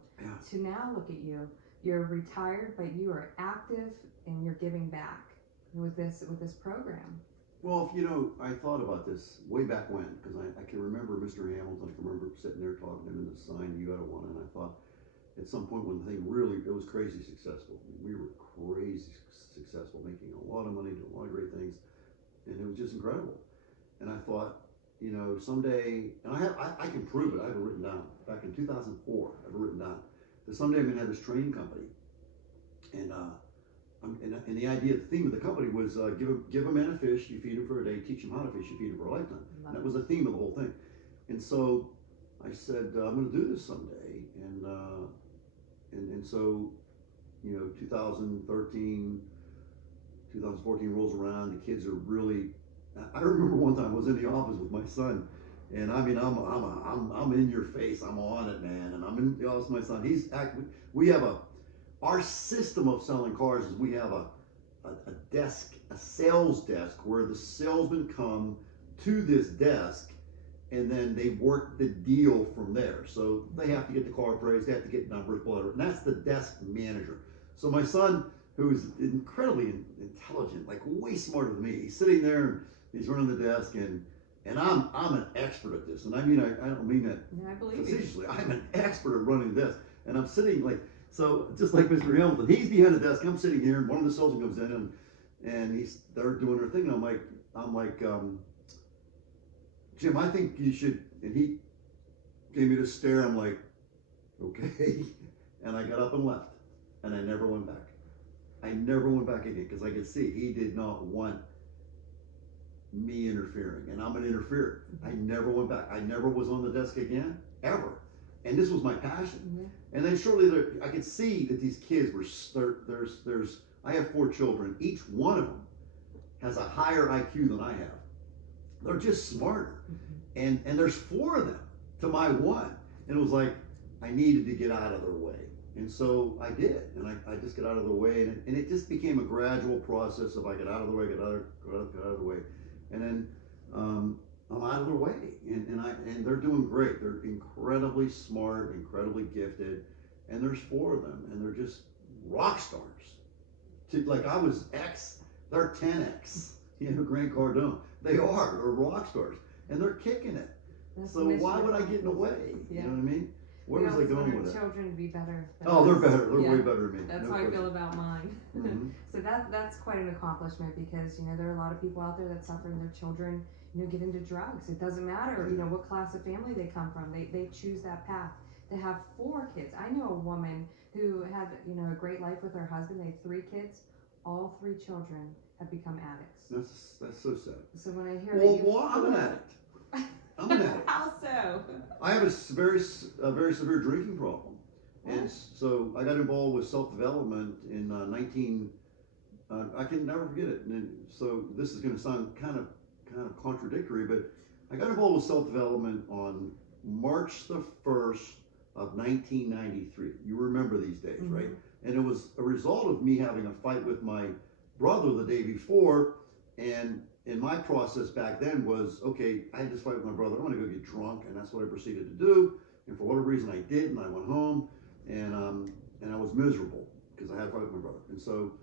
to now look at you. You're retired, but you are active and you're giving back with this program. Well, I thought about this way back when, because I can remember Mr. Hamilton. I can remember sitting there talking to him in the sign, you got one, and I thought at some point when the thing it was crazy successful. We were crazy successful, making a lot of money, doing a lot of great things, and it was just incredible. And I thought, someday, and I can prove it. I have it written down. Back in 2004, I have it written down that someday I'm going to have this training company, and the idea, the theme of the company was give a man a fish, you feed him for a day, teach him how to fish, you feed him for a lifetime. And that was the theme of the whole thing. And so I said, I'm going to do this someday. And so, 2013, 2014 rolls around. The kids are really I remember one time I was in the office with my son, and I mean, I'm in your face. I'm on it, man. And I'm in the office with my son. We have our system of selling cars is we have a desk, a sales desk, where the salesmen come to this desk, and then they work the deal from there. So they have to get the car appraised, they have to get numbers, whatever. And that's the desk manager. So my son, who is incredibly intelligent, like way smarter than me, he's sitting there and he's running the desk, and I'm an expert at this. And I mean, I don't mean that facetiously. I'm an expert at running this. And I'm sitting like, so just like Mr. Hamilton, he's behind the desk, I'm sitting here, and one of the salesmen comes in, and they're doing their thing, and I'm like, Jim, I think you should, and he gave me this stare, I'm like, okay. And I got up and left, and I never went back. I never went back again, because I could see he did not want me interfering, and I'm an interferer. I never went back. I never was on the desk again, ever. And this was my passion. Mm-hmm. And then shortly there, I could see that these kids were, I have 4 children. Each one of them has a higher IQ than I have. They're just smarter. Mm-hmm. And there's 4 of them to my 1. And it was like, I needed to get out of their way. And so I did. And I just got out of the way. And it just became a gradual process of I get out of the way, get out of the way. And then I'm out of their way. And they're doing great. They're incredibly smart, incredibly gifted. And there's 4 of them. And they're just rock stars. Like I was X, they're 10X. Grant Cardone. They're rock stars. And they're kicking it. That's so why would I get in the way? Yeah. You know what I mean? Where was I going with it? Children to be better. Oh, they're better. They're way better than me. That's how I feel about mine. Mm-hmm. So that's quite an accomplishment, because there are a lot of people out there that suffer, and their children get into drugs. It doesn't matter what class of family they come from. They choose that path. They have 4 kids. I know a woman who had a great life with her husband. They have 3 kids. All 3 children have become addicts. That's so sad. So when I hear I'm an addict. I'm an addict. How so? I have a very severe drinking problem. What? And so I got involved with self-development in I can never forget it. And so this is going to sound kind of contradictory, but I got involved with self-development on March the 1st of 1993. You remember these days, mm-hmm. right? And it was a result of me having a fight with my brother the day before. And my process back then was, okay, I had this fight with my brother. I'm going to go get drunk, and that's what I proceeded to do. And for whatever reason, I did, and I went home, and I was miserable because I had a fight with my brother. And so,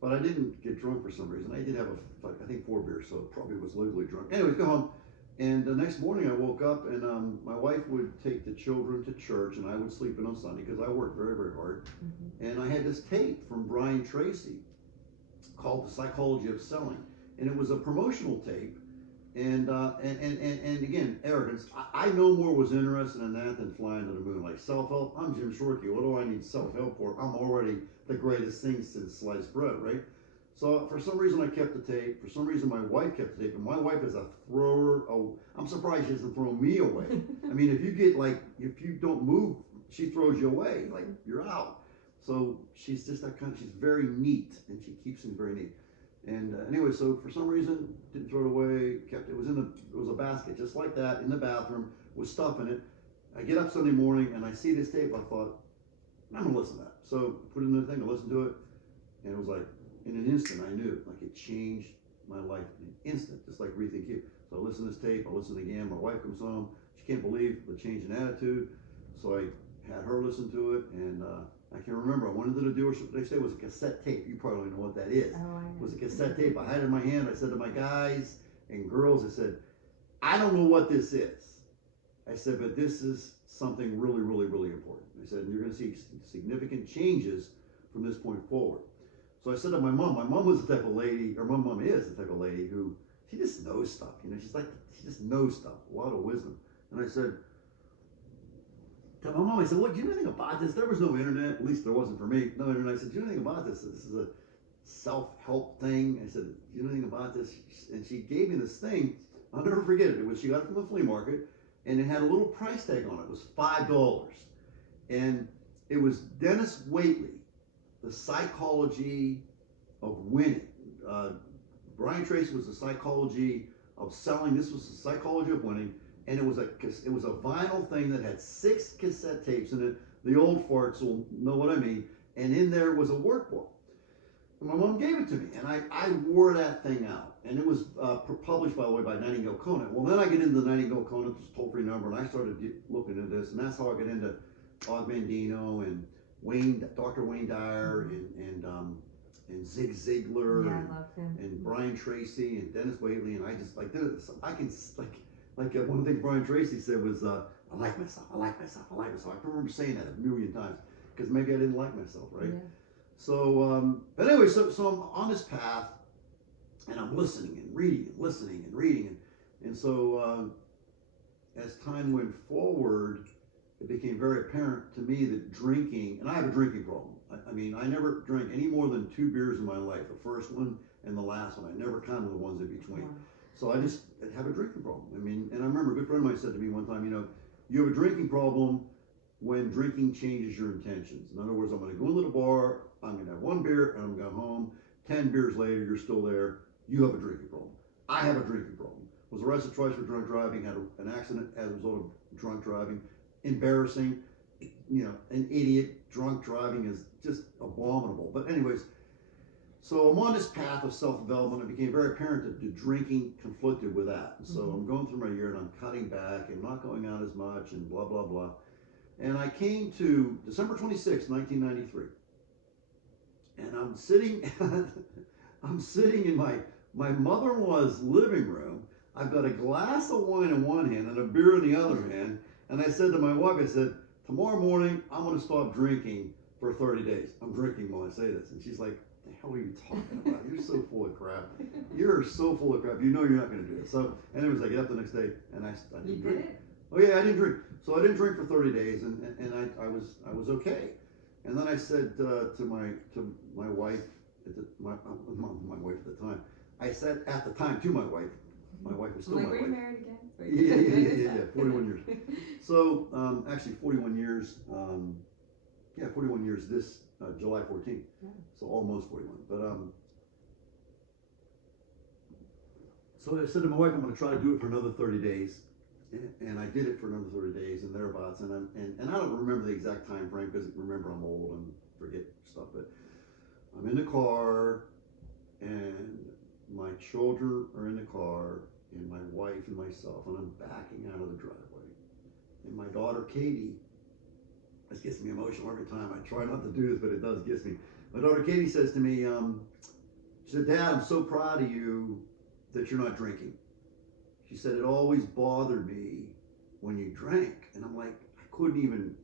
but I didn't get drunk for some reason. I did have I think 4 beers, so probably was legally drunk. Anyways, go home, and the next morning I woke up, and my wife would take the children to church, and I would sleep in on Sunday because I worked very, very hard. Mm-hmm. And I had this tape from Brian Tracy called The Psychology of Selling. And it was a promotional tape, and again, arrogance. I no more was interested in that than flying to the moon. Like self-help, I'm Jim Shorkey. What do I need self-help for? I'm already the greatest thing since sliced bread, right? So for some reason I kept the tape. For some reason my wife kept the tape, and my wife is a thrower. Oh, I'm surprised she doesn't throw me away. I mean, if you don't move, she throws you away. Like you're out. So she's just that kind. She's very neat, and she keeps things very neat. And anyway, so for some reason, didn't throw it away, kept it. It was a basket just like that in the bathroom with stuff in it. I get up Sunday morning and I see this tape. I thought, I'm gonna listen to that. So I put it in the thing, I listened to it, and it was like in an instant I knew, like it changed my life in an instant, just like ReThinkU. So I listened to this tape, I listened again. My wife comes home, she can't believe the change in attitude. So I had her listen to it, and I can remember I went into the dealership the next day. It was a cassette tape. You probably know what that is. Oh, I know. It was a cassette tape. I had it in my hand. I said to my guys and girls, I said, I don't know what this is. I said, but this is something really, really, really important. I said, and you're going to see significant changes from this point forward. So I said to my mom was the type of lady, or my mom is the type of lady who, she just knows stuff. She just knows stuff, a lot of wisdom. And I said, to my mom, I said, what, do you know anything about this? There was no internet, at least there wasn't for me, no internet. I said, do you know anything about this? This is a self-help thing. I said, do you know anything about this? And she gave me this thing. I'll never forget it. She got it from the flea market, and it had a little price tag on it. It was $5. And it was Dennis Waitley, The Psychology of Winning. Brian Tracy was The Psychology of selling. This was the psychology of winning, and it was a vinyl thing that had 6 cassette tapes in it. The old farts will know what I mean. And in there was a workbook. And my mom gave it to me, and I wore that thing out. And it was published, by the way, by Nightingale Conant. Well, then I get into the Nightingale Conant toll-free number, and I started looking into this, and that's how I got into Og Mandino and Dr. Wayne Dyer and Zig Ziglar Yeah, I love him. and Brian Tracy and Dennis Waitley, and I just like this. I can one of the things Brian Tracy said was, "I like myself. I like myself. I like myself." I remember saying that a million times because maybe I didn't like myself, right? Yeah. So, but anyway, so I'm on this path, and I'm listening and reading and listening and reading, and so as time went forward, it became very apparent to me that drinking, and I have a drinking problem. I mean, I never drank any more than 2 beers in my life, the first one and the last one. I never counted the ones in between. Wow. So I just have a drinking problem. I mean, and I remember a good friend of mine said to me one time, you have a drinking problem when drinking changes your intentions. In other words, I'm going to go into the bar, I'm going to have 1 beer, and I'm going to go home. 10 beers later, you're still there. You have a drinking problem. I have a drinking problem. Was arrested twice for drunk driving, had an accident as a result of drunk driving. Embarrassing, an idiot. Drunk driving is just abominable. But anyways, so I'm on this path of self-development. It became very apparent that the drinking conflicted with that. And so I'm going through my year and I'm cutting back and not going out as much and blah, blah, blah. And I came to December 26, 1993. And I'm sitting in my mother-in-law's living room. I've got a glass of wine in one hand and a beer in the other hand. And I said to my wife, I said, tomorrow morning, I'm going to stop drinking for 30 days. I'm drinking while I say this. And she's like, the hell are you talking about? You're so full of crap. You're so full of crap. You know you're not going to do it. So, and it was like, get up the next day, and I didn't drink. Did it? Oh yeah, I didn't drink. So I didn't drink for 30 days, and I was okay. And then I said to my wife, my wife at the time, I said at the time to my wife is still my wife. Were you married again? Yeah, 41 years. So, actually 41 years, 41 years this July 14th. Yeah. So almost 41. But, so I said to my wife, I'm going to try to do it for another 30 days. And I did it for another 30 days and thereabouts. And I don't remember the exact time frame because remember I'm old and forget stuff. But I'm in the car and my children are in the car and my wife and myself, and I'm backing out of the driveway. And my daughter Katie, this gets me emotional every time. I try not to do this, but it does get me. My daughter Katie says to me, she said, "Dad, I'm so proud of you that you're not drinking." She said, "It always bothered me when you drank." And I'm like, I couldn't even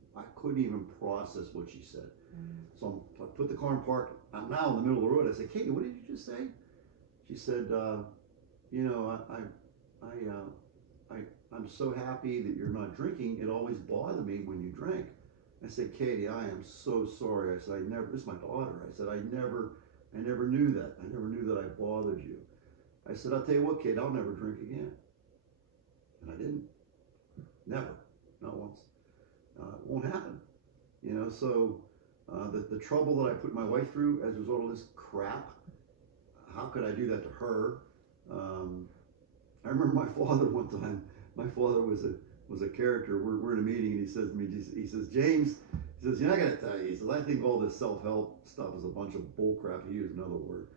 process what she said. So I put the car in park. I'm now in the middle of the road. I said, "Katie, what did you just say?" She said, I'm so happy that you're not drinking. It always bothered me when you drank." I said, "Katie, I am so sorry." I said, this is my daughter. I said, I never knew that. I never knew that I bothered you. I said, "I'll tell you what, Kate, I'll never drink again." And I didn't. Never. Not once. It won't happen. So the trouble that I put my wife through as a result of this crap, how could I do that to her? I remember my father one time. My father was a character. We're in a meeting and he says to me, he says, "James," he says, "I gotta tell you," he says, "I think all this self-help stuff is a bunch of bull crap." He used another word.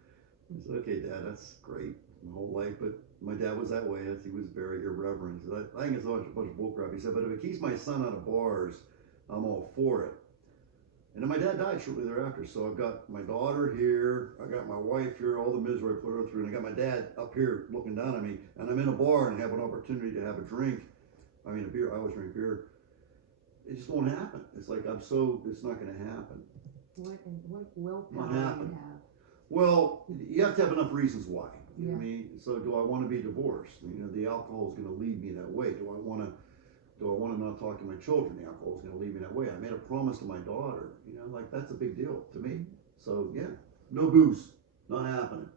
I said, "Okay, Dad, that's great my whole life, but my dad was that way. He was very irreverent." He said, "I think it's a bunch of bull crap." He said, "But if it keeps my son out of bars, I'm all for it." And then my dad died shortly thereafter. So I've got my daughter here, I got my wife here, all the misery I put her through, and I got my dad up here looking down at me, and I'm in a bar and have an opportunity to have a drink. I mean, a beer. I always drink beer. It just won't happen. It's like it's not going to happen. What willpower Not do you happen. have? Well, you have to have enough reasons why. You know Yeah. what I mean? So do I want to be divorced? The alcohol is going to lead me that way. Do I want to not talk to my children? The alcohol is going to lead me that way. I made a promise to my daughter. That's a big deal to me. So yeah, no booze. Not happening.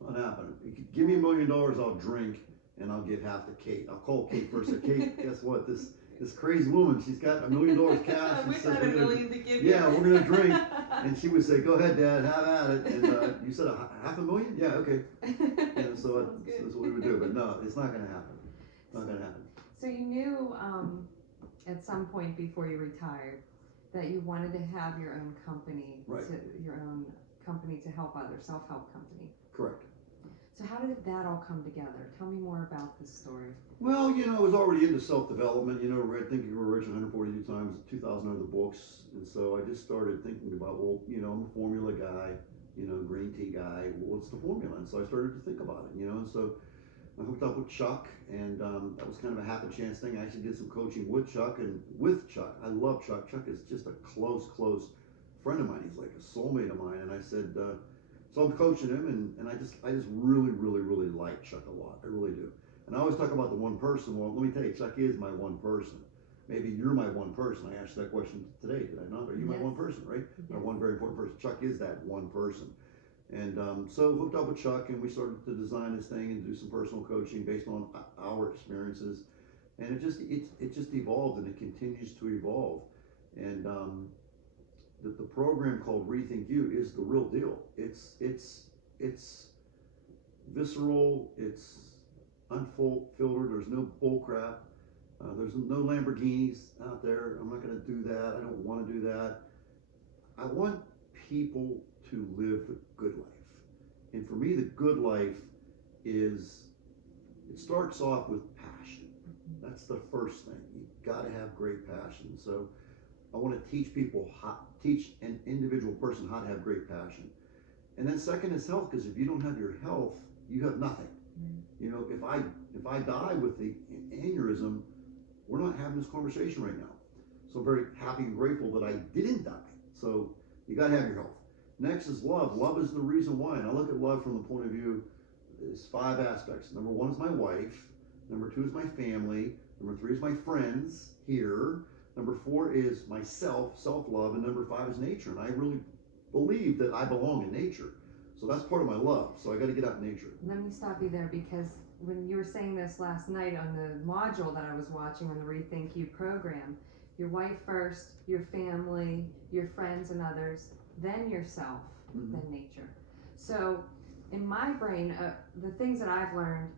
Not happening. You could give me $1 million, I'll drink, and I'll give half to Kate. I'll call Kate first. Say, "Kate, guess what? This this crazy woman, she's got $1 million cash. I She wish I said, had $1 million to give you. yeah, we're gonna drink. And she would say, go ahead, Dad, have at it. And you said $500,000? Yeah, okay. And so that's what we would do. But no, it's not gonna happen. It's not gonna happen. So you knew at some point before you retired that you wanted to have your own company, right? Your own company to help others, self-help company. Correct. So how did that all come together? Tell me more about this story. Well, I was already into self-development. Read Think You Were Rich 142 times, 2,000 other books. And so I just started thinking about, well, I'm a formula guy, green tea guy. Well, what's the formula? And so I started to think about it, and so I hooked up with Chuck, and that was kind of a happen chance thing. I actually did some coaching with Chuck and with Chuck. I love Chuck. Chuck is just a close friend of mine. He's like a soulmate of mine. And I said, so I'm coaching him, and I just really, really, really like Chuck a lot. I really do. And I always talk about the one person. Well, let me tell you, Chuck is my one person. Maybe you're my one person. I asked that question today, did I not? Are you my one person, right? Yes. Or one very important person. Chuck is that one person. And so hooked up with Chuck, and we started to design this thing and do some personal coaching based on our experiences. And it just evolved, and it continues to evolve. And the program called ReThinkU is the real deal. It's visceral. It's unfiltered. There's no bull crap. There's no Lamborghinis out there. I'm not going to do that. I don't want to do that. I want people to live the good life. And for me, the good life it starts off with passion. That's the first thing. You've got to have great passion. So I want to teach an individual person how to have great passion. And then second is health, because if you don't have your health, you have nothing. If I die with the aneurysm, we're not having this conversation right now. So I'm very happy and grateful that I didn't die. So you got to have your health. Next is love. Love is the reason why. And I look at love from the point of view, there's 5 aspects. Number 1 is my wife. Number 2 is my family. Number 3 is my friends here. Number 4 is myself, self-love. And number 5 is nature. And I really believe that I belong in nature. So that's part of my love. So I got to get out in nature. Let me stop you there, because when you were saying this last night on the module that I was watching on the ReThinkU program, your wife first, your family, your friends and others, then yourself, then nature. So in my brain, the things that I've learned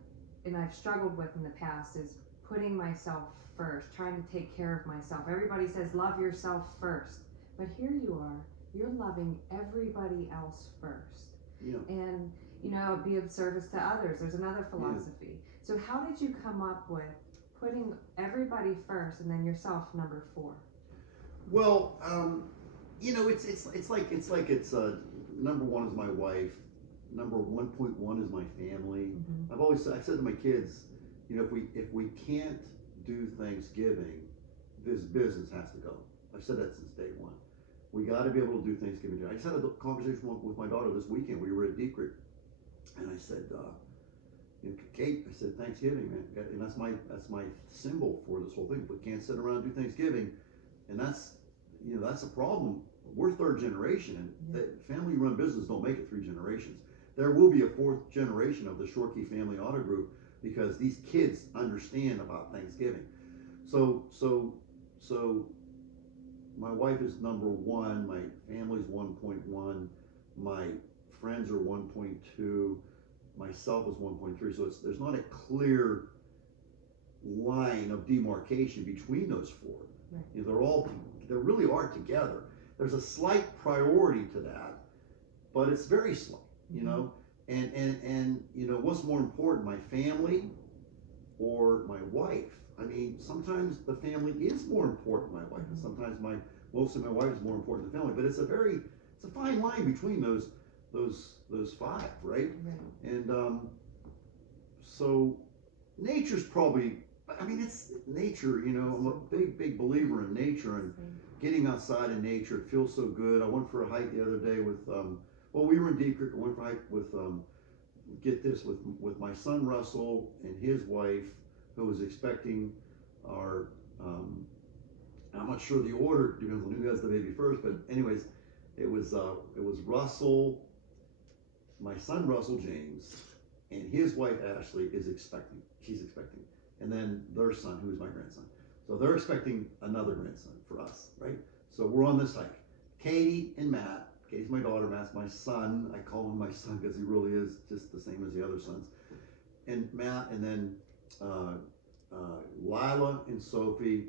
and I've struggled with in the past is putting myself first, trying to take care of myself. Everybody says love yourself first, but here you are, you're loving everybody else first. Yeah. And be of service to others. There's another philosophy. So how did you come up with putting everybody first and then yourself number 4? Well, it's like number 1 is my wife, number 1.1 is my family. I said to my kids, if we can't do Thanksgiving, this business has to go. I've said that since day 1. We got to be able to do Thanksgiving. I just had a conversation with my daughter this weekend. We were at Deep Creek, and I said, Kate, I said, Thanksgiving, man, and that's my symbol for this whole thing. We can't sit around and do Thanksgiving, and that's a problem. We're 3rd generation, and family-run businesses don't make it 3 generations. There will be a 4th generation of the Shorkey Family Auto Group, because these kids understand about Thanksgiving. So my wife is number 1, my family's 1.1, my friends are 1.2, myself is 1.3. So there's not a clear line of demarcation between those 4. Right. They really are together. There's a slight priority to that, but it's very slight, And what's more important, my family or my wife? I mean, sometimes the family is more important than my wife, and sometimes mostly my wife is more important than the family. But it's a fine line between those 5, right? And so nature's probably. I mean, it's nature. I'm a big believer in nature and getting outside in nature. It feels so good. I went for a hike the other day with. We were in Deep Creek. I went for a hike with. Get this, with my son Russell and his wife, who was expecting our, I'm not sure the order, depends on who has the baby first, but anyways, it was Russell, my son Russell James, and his wife Ashley she's expecting, and then their son, who is my grandson. So they're expecting another grandson for us, right? So we're on this hike. Katie and Matt. Katie's my daughter, Matt's my son. I call him my son because he really is just the same as the other sons. And Matt, and then Lila and Sophie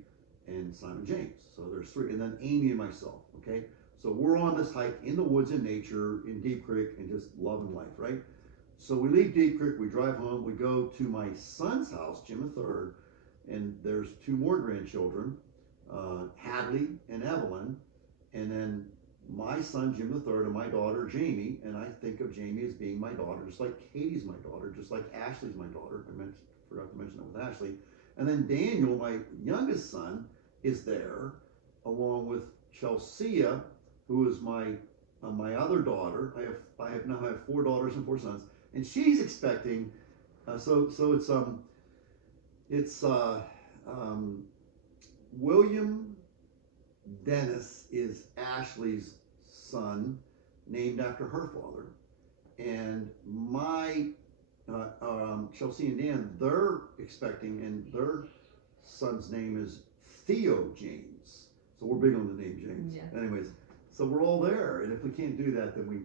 and Simon James. So there's three, and then Amy and myself, okay? So we're on this hike in the woods in nature, in Deep Creek, and just loving life, right? So we leave Deep Creek, we drive home, we go to my son's house, Jim III, and there's two more grandchildren, Hadley and Evelyn, and then my son, Jim III, and my daughter, Jamie, and I think of Jamie as being my daughter, just like Katie's my daughter, just like Ashley's my daughter. I forgot to mention that with Ashley. And then Daniel, my youngest son, is there, along with Chelsea, who is my other daughter. I now have 4 daughters and 4 sons, and she's expecting. So it's William Dennis is Ashley's son, named after her father, and my Chelsea and Dan, they're expecting, and their son's name is Theo James. So we're big on the name James. Yeah. Anyways, so we're all there, and if we can't do that, then we,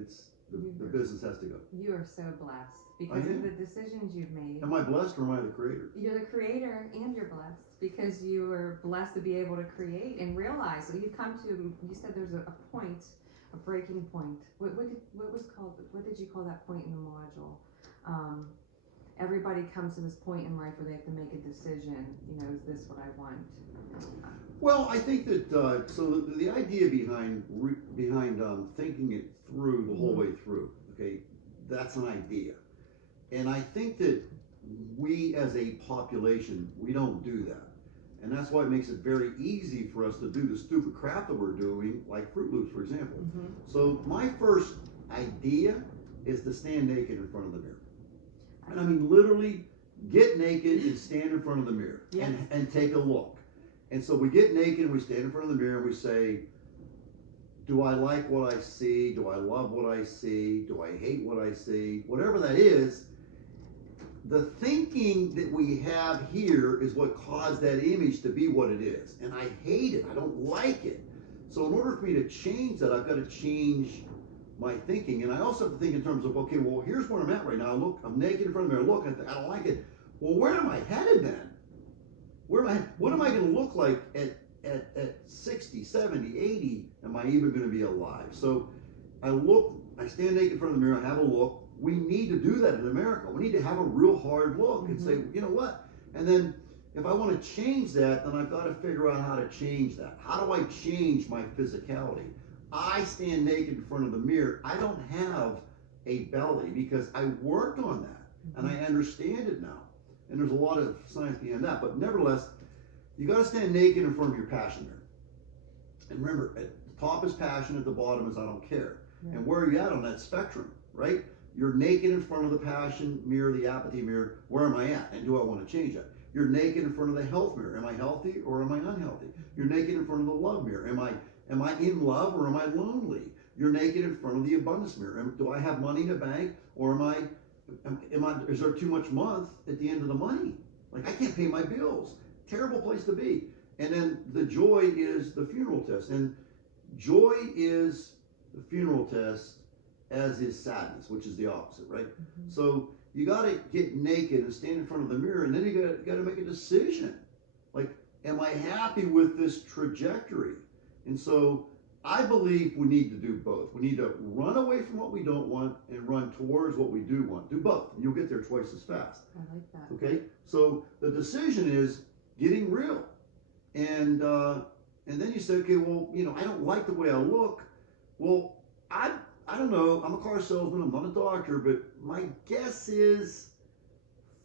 it's the business has to go. You are so blessed because of the decisions you've made. Am I blessed or am I the creator? You're the creator, and you're blessed because you are blessed to be able to create and realize that you've come to. You said there's a point, a breaking point. What was called? What did you call that point in the module? Everybody comes to this point in life where they have to make a decision. Is this what I want? Well, I think that so the idea behind thinking it through the whole way through, okay, that's an idea, and I think that we as a population, we don't do that, and that's why it makes it very easy for us to do the stupid crap that we're doing, like Fruit Loops, for example. So my first idea is to stand naked in front of the mirror, and I mean literally get naked and stand in front of the mirror and take a look. And so we get naked and we stand in front of the mirror and we say, do I like what I see? Do I love what I see? Do I hate what I see? Whatever that is, the thinking that we have here is what caused that image to be what it is. And I hate it. I don't like it. So in order for me to change that, I've got to change my thinking. And I also have to think in terms of, okay, well, here's where I'm at right now. Look, I'm naked in front of the mirror. Look, I don't like it. Well, where am I headed then? What am I going to look like at 60, 70, 80? Am I even going to be alive? So I stand naked in front of the mirror, I have a look. We need to do that in America. We need to have a real hard look and say, you know what? And then if I want to change that, then I've got to figure out how to change that. How do I change my physicality? I stand naked in front of the mirror. I don't have a belly because I worked on that and I understand it now. And there's a lot of science behind that, but nevertheless, you got to stand naked in front of your passion mirror. And remember, at the top is passion, at the bottom is I don't care. Right. And where are you at on that spectrum, right? You're naked in front of the passion mirror, the apathy mirror. Where am I at? And do I want to change that? You're naked in front of the health mirror. Am I healthy or am I unhealthy? You're naked in front of the love mirror. Am I in love or am I lonely? You're naked in front of the abundance mirror. Do I have money in the bank or is there too much month at the end of the money? Like I can't pay my bills. Terrible place to be. And then the joy is the funeral test. And joy is the funeral test, as is sadness, which is the opposite, right? So you got to get naked and stand in front of the mirror, and then you got to make a decision. Like, am I happy with this trajectory? And so I believe we need to do both. We need to run away from what we don't want and run towards what we do want. Do both, and you'll get there twice as fast. I like that. Okay? So the decision is getting real. And then you say, okay, well, I don't like the way I look. Well, I don't know. I'm a car salesman. I'm not a doctor, but my guess is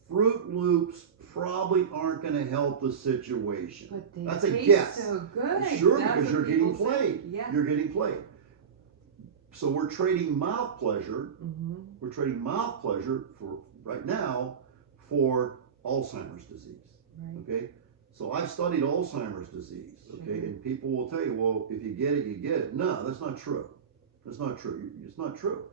Fruit Loops probably aren't going to help the situation. But they That's a taste guess. So good. Sure, That's because you're getting played. Yeah. You're getting played. So we're trading mouth pleasure. We're trading mouth pleasure for right now for Alzheimer's disease. Right. Okay. So I've studied Alzheimer's disease. Okay, and people will tell you, well, if you get it, you get it. No, that's not true. That's not true. It's not true.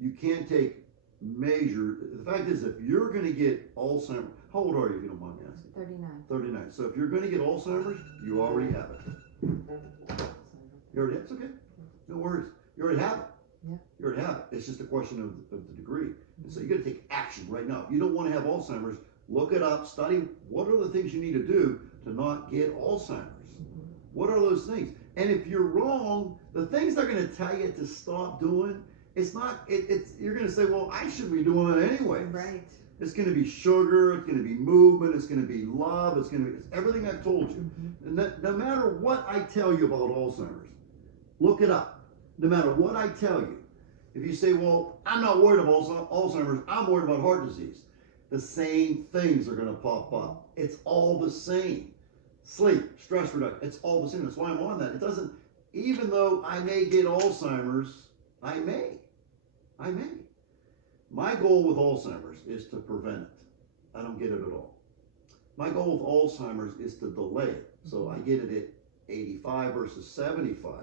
You can't take measure. The fact is, if you're going to get Alzheimer's, how old are you, if you don't mind me asking? 39. 39. So if you're going to get Alzheimer's, you already have it. You already have it. It's okay. No worries. You already have it. Yeah. You already have it. It's just a question of the degree. And so you got to take action right now. If you don't want to have Alzheimer's, look it up, study what are the things you need to do to not get Alzheimer's. What are those things? And if you're wrong, the things they're going to tell you to stop doing, it's not, you're going to say, well, I should be doing it anyway. Right. It's going to be sugar, it's going to be movement, it's going to be love, it's everything I've told you. And no matter what I tell you about Alzheimer's, look it up. No matter what I tell you. If you say, well, I'm not worried about Alzheimer's, I'm worried about heart disease, the same things are going to pop up. It's all the same. Sleep, stress reduction, it's all the same. That's why I'm on that. It doesn't, even though I may get Alzheimer's, I may. My goal with Alzheimer's is to prevent it. I don't get it at all. My goal with Alzheimer's is to delay it. So I get it at 85 versus 75.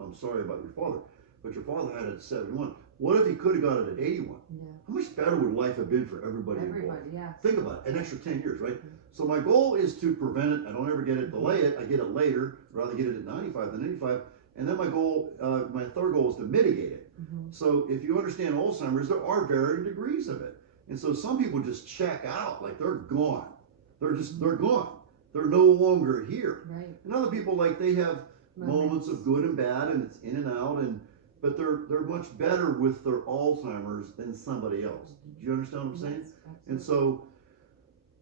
I'm sorry about your father, but your father had it at 71. What if he could have got it at 81? Yeah. How much better would life have been for everybody involved? Yeah. Think about it, an extra 10 years, right? So my goal is to prevent it. I don't ever get it, delay it. I get it later, rather get it at 95 than 85. And then my third goal is to mitigate it. So if you understand Alzheimer's, there are varying degrees of it. And so some people just check out, like they're gone. They're gone. They're no longer here. Right. And other people, like they have moments of good and bad, and it's in and out, but they're much better with their Alzheimer's than somebody else. Do you understand what I'm saying? Yes, and so,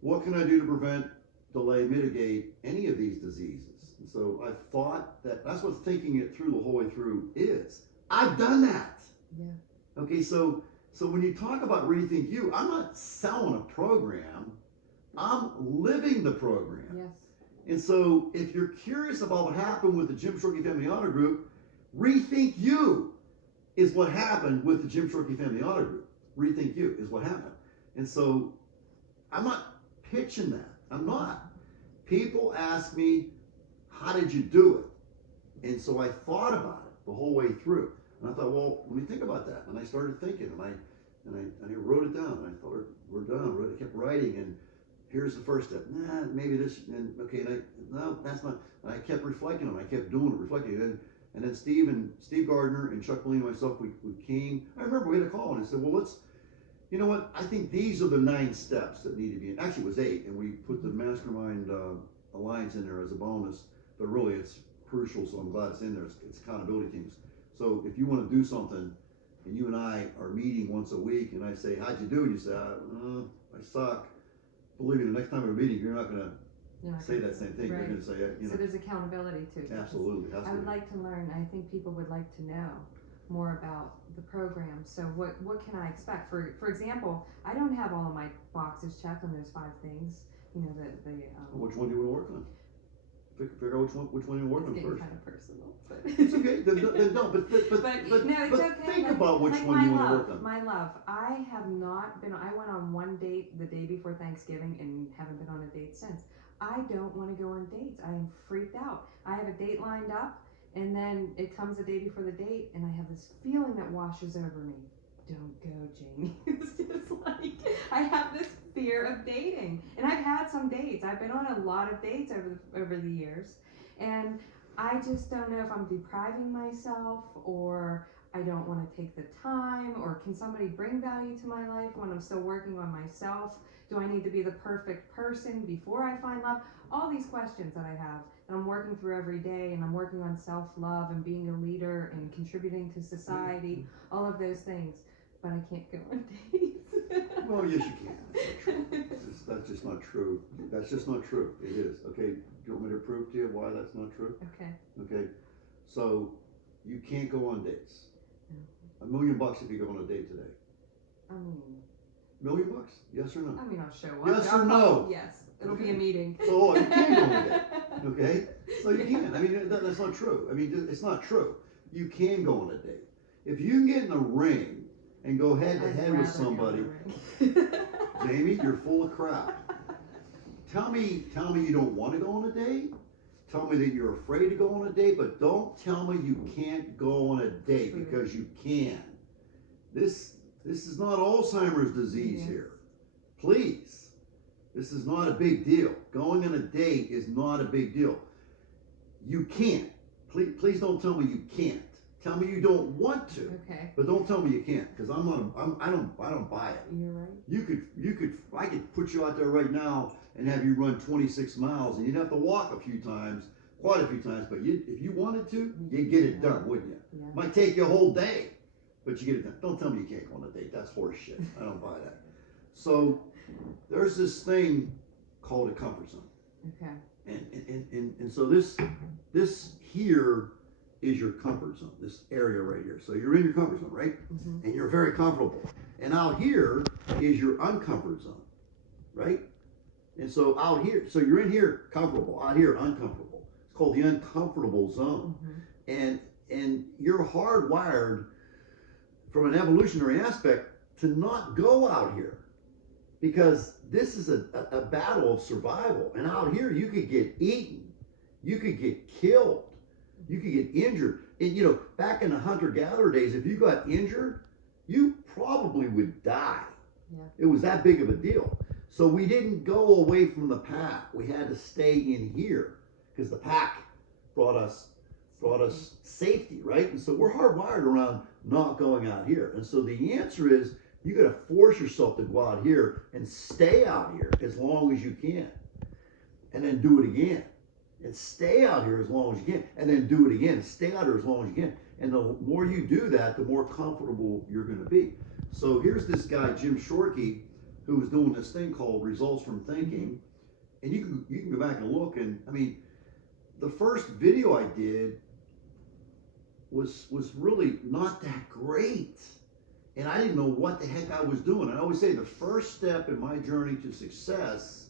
what can I do to prevent, delay, mitigate any of these diseases? And so I thought that's what thinking it through the whole way through is. I've done that. Yeah. Okay, so when you talk about ReThinkU, I'm not selling a program. I'm living the program. Yes. And so if you're curious about what happened with the Jim Shorkey Family Honor Group, ReThinkU is what happened with the Jim Shorkey Family Honor Group. ReThinkU is what happened. And so I'm not pitching that. I'm not. People ask me, how did you do it? And so I thought about it the whole way through. And I thought, well, let me think about that. And I started thinking, and I wrote it down. And I thought, we're done. I kept writing, and here's the first step. Maybe this, and okay, no, that's not. And I kept reflecting on it. I kept doing it, reflecting. And then Steve Gardner and Chuck Molina and myself, we came. I remember we had a call, and I said, well, you know what? I think these are the 9 steps that need to be. Actually, it was 8, and we put the Mastermind Alliance in there as a bonus. But really, it's crucial, so I'm glad it's in there. It's accountability teams. So if you want to do something, and you and I are meeting once a week, and I say, how'd you do? And you say, I suck. Believe me, the next time we're meeting, you're not going to say that same thing. Right. You're going to say, So there's accountability too. Absolutely. I would like to learn. I think people would like to know more about the program. So what can I expect? For example, I don't have all of my boxes checked on those 5 things. You know, which one do you want to work on? Figure out which one you want to work on first. Kind of personal, but it's okay. Then don't. But no, it's okay. Think about which one you want to work on. My love, I have not been. I went on one date the day before Thanksgiving and haven't been on a date since. I don't want to go on dates. I am freaked out. I have a date lined up, and then it comes the day before the date, and I have this feeling that washes over me. Don't go, Jamie. It's just like I have this fear of dating, and I've had some dates. I've been on a lot of dates over the years, and I just don't know if I'm depriving myself, or I don't want to take the time, or can somebody bring value to my life when I'm still working on myself? Do I need to be the perfect person before I find love? All these questions that I have that I'm working through every day, and I'm working on self-love and being a leader and contributing to society, all of those things. But I can't go on dates. Well, yes, you can. That's just not true. That's just not true. It is. Okay, do you want me to prove to you why that's not true? Okay. Okay, so you can't go on dates. No. $1 million if you go on a date today. I mean. $1 million? Yes or no? I mean, I'll show up. Yes or no? Yes. It'll be a meeting. So you can go on a date. Okay? So you can. I mean, that's not true. I mean, it's not true. You can go on a date. If you can get in a ring and go head to head with somebody, Jamie, you're full of crap. Tell me you don't want to go on a date. Tell me that you're afraid to go on a date, but don't tell me you can't go on a date, because you can. This is not Alzheimer's disease here. Please. This is not a big deal. Going on a date is not a big deal. You can't. Please don't tell me you can't. Tell me you don't want to. Okay. But don't tell me you can't, because I don't buy it. You're right. I could put you out there right now and have you run 26 miles, and you'd have to walk quite a few times. But if you wanted to, you'd get it done, wouldn't you? Yeah. Might take you a whole day, but you get it done. Don't tell me you can't go on a date. That's horse shit. I don't buy that. So there's this thing called a comfort zone. Okay. And so this here is your comfort zone, this area right here. So you're in your comfort zone, right? Mm-hmm. And you're very comfortable. And out here is your uncomfort zone, right? And so out here, so you're in here comfortable, out here uncomfortable. It's called the uncomfortable zone. Mm-hmm. And you're hardwired from an evolutionary aspect to not go out here, because this is a battle of survival. And out here you could get eaten, you could get killed, you could get injured. And back in the hunter-gatherer days, if you got injured, you probably would die. Yeah. It was that big of a deal. So we didn't go away from the pack. We had to stay in here, because the pack brought us safety, right? And so we're hardwired around not going out here. And so the answer is, you got to force yourself to go out here and stay out here as long as you can, and then do it again, and stay out here as long as you can, and then do it again, stay out here as long as you can. And the more you do that, the more comfortable you're going to be. So here's this guy, Jim Shorkey, who was doing this thing called Results from Thinking. And you can go back and look, and I mean, the first video I did was really not that great. And I didn't know what the heck I was doing. And I always say the first step in my journey to success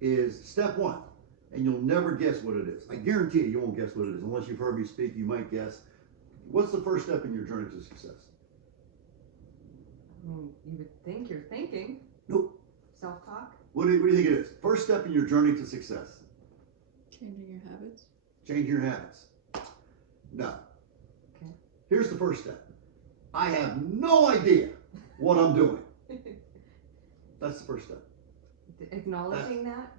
is step one. And you'll never guess what it is. I guarantee you won't guess what it is. Unless you've heard me speak, you might guess. What's the first step in your journey to success? I mean, you would think you're thinking. Nope. Self-talk? What do you think it is? First step in your journey to success? Changing your habits. Changing your habits. No. Okay. Here's the first step. I have no idea what I'm doing. That's the first step. Acknowledging that?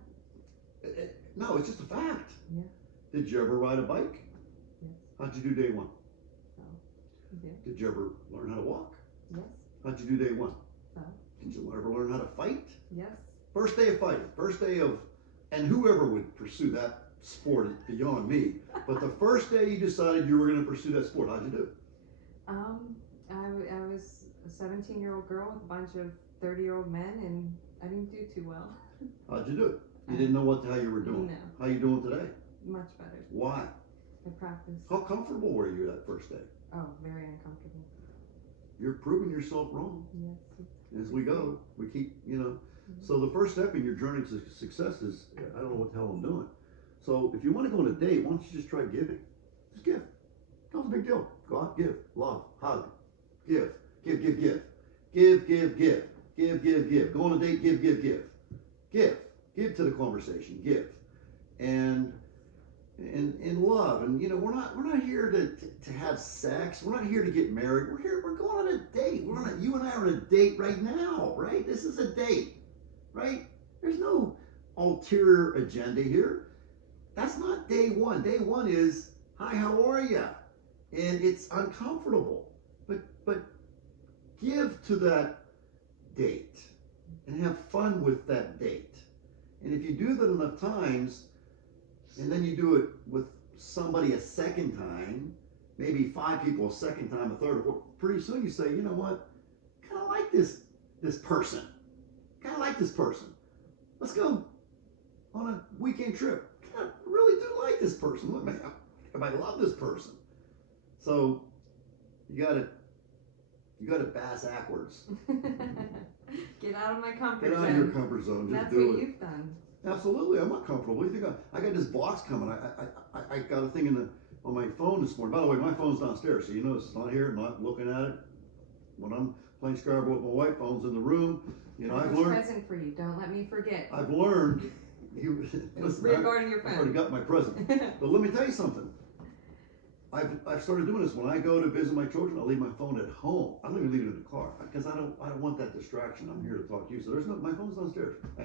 No, it's just a fact. Yeah. Did you ever ride a bike? Yes. How'd you do day one? So, you did? Did you ever learn how to walk? Yes. How'd you do day one? So, Did you ever learn how to fight? yes. First day of fighting, first day of, and whoever would pursue that sport is beyond me, but the first day you decided you were going to pursue that sport, how'd you do? I was a 17-year-old girl with a bunch of 30-year-old men, and I didn't do too well. How'd you do it? You didn't know what the hell you were doing. No. How you doing today? Much better. Why? I practiced. How comfortable were you that first day? Oh, very uncomfortable. You're proving yourself wrong. Yes. As we go, we keep, So the first step in your journey to success is, I don't know what the hell I'm doing. So if you want to go on a date, why don't you just try giving? Just give. Not a big deal. Go out, give, love, hug, give, give, give, give. Give, give, give. Give, give, give. Go on a date, give, give, give. Give. Give to the conversation. Give. And love. And we're not here to have sex. We're not here to get married. We're going on a date. You and I are on a date right now, right? This is a date, right? There's no ulterior agenda here. That's not day one. Day one is, hi, how are you? And it's uncomfortable. But give to that date and have fun with that date. And if you do that enough times, and then you do it with somebody a second time, maybe 5 people a second time, a third, or fourth, pretty soon you say, you know what? I kind of like this person. Kind of like this person. Let's go on a weekend trip. I really do like this person. I love this person. So you got to bass backwards. Get out of my comfort Get zone. out of your comfort zone. Just That's do what it. you've done. Absolutely, I'm not comfortable. You think I got this box coming? I got a thing on my phone this morning. By the way, my phone's downstairs, so you notice it's not here. I'm not looking at it. When I'm playing Scrabble with my wife, phone's in the room. I've learned. Present for you. Don't let me forget. I've learned. Listen, Regarding your I've already phone. got my present. But let me tell you something. I've started doing this. When I go to visit my children, I leave my phone at home. I don't even leave it in the car because I don't want that distraction. I'm here to talk to you. So my phone's downstairs. I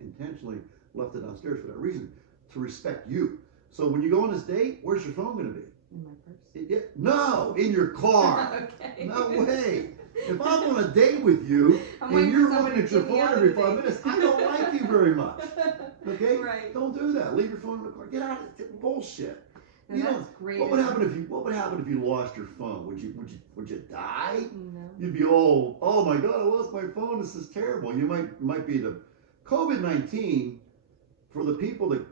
intentionally left it downstairs for that reason, to respect you. So when you go on this date, where's your phone going to be? In my purse. No, in your car. Okay. No way. If I'm on a date with you and you're looking at your phone every 5 minutes, I don't like you very much. Okay? Right. Don't do that. Leave your phone in the car. Get out of it. Bullshit. No, You that's know, great. what would happen if you lost your phone? Would you die? No. You'd be oh my God, I lost my phone. This is terrible. You might be the COVID-19 for the people that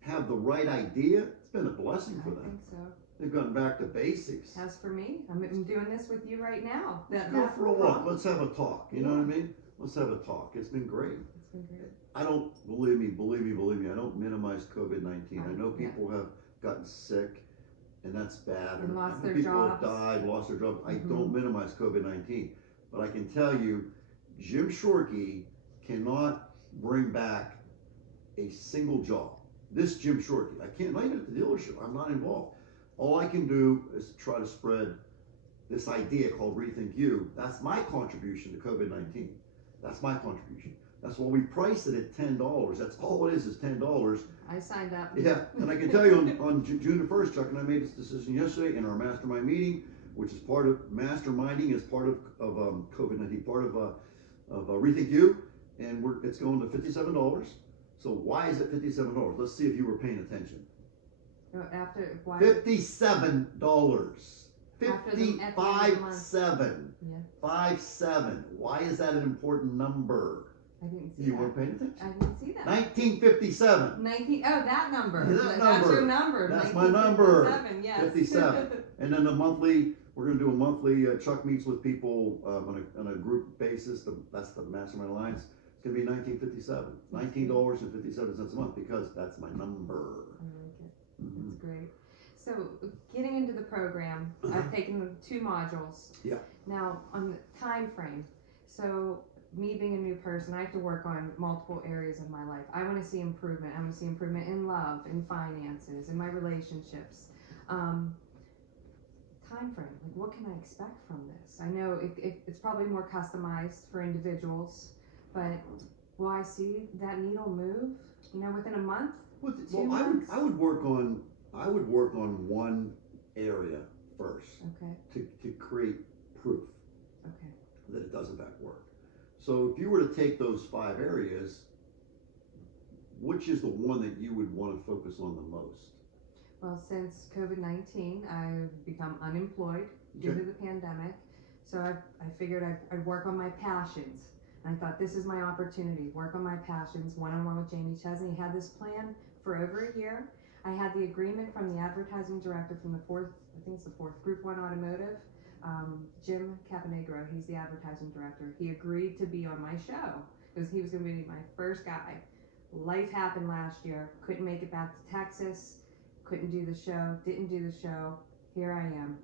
have the right idea. It's been a blessing for I them. think so. They've gone back to basics. As for me, I'm doing this with you right now. Go for a walk. Let's have a talk. You know what I mean? Let's have a talk. It's been great. It's been great. I don't believe me. I don't minimize COVID-19. I know people have gotten sick, and that's bad. And lost their people jobs. have died, lost their jobs. I Mhm. don't minimize COVID-19, but I can tell you, Jim Shorkey cannot bring back a single job. This Jim Shorkey, I can't. Not even at the dealership. I'm not involved. All I can do is try to spread this idea called ReThinkU. That's my contribution to COVID-19. That's my contribution. That's why we priced it at $10. That's all it is $10. I signed up. Yeah, and I can tell you on June the 1st, Chuck and I made this decision yesterday in our mastermind meeting, which is part of masterminding, is part of COVID-19, part of ReThinkU, and it's going to $57. So why is it $57? Let's see if you were paying attention. After why? $57. After the- at the end of the month. 55.7. Yeah. 57. Why is that an important number? I didn't see You that. weren't paying attention. I didn't see that. 1957. 19. Oh, that number. That That's number. your number. That's my number. 1957, yes. 57. And then we're going to do a monthly, Chuck meets with people on a group basis. That's the Mastermind Alliance. It's going to be 1957. $19.57 a month, because that's my number. I like it. Mhm. That's great. So getting into the program, I've taken the 2 modules. Yeah. Now on the time frame. So me being a new person, I have to work on multiple areas of my life. I want to see improvement. I want to see improvement in love, in finances, in my relationships. Time frame. Like, what can I expect from this? I know it's probably more customized for individuals, but will I see that needle move? Within a month? Well, 2 months? I would work on one area first Okay. to create proof Okay. that it does in fact work. So if you were to take those 5 areas, which is the one that you would want to focus on the most? Well, since COVID-19, I've become unemployed due Okay. to the pandemic. So I figured I'd work on my passions. And I thought, this is my opportunity, work on my passions, one-on-one with Jamie Chesney. Had this plan for over a year. I had the agreement from the advertising director from the fourth Group 1 Automotive, Jim Caponegro. He's the advertising director. He agreed to be on my show because he was going to be my first guy. Life happened last year. Couldn't make it back to Texas. Couldn't do the show. Didn't do the show. Here I am.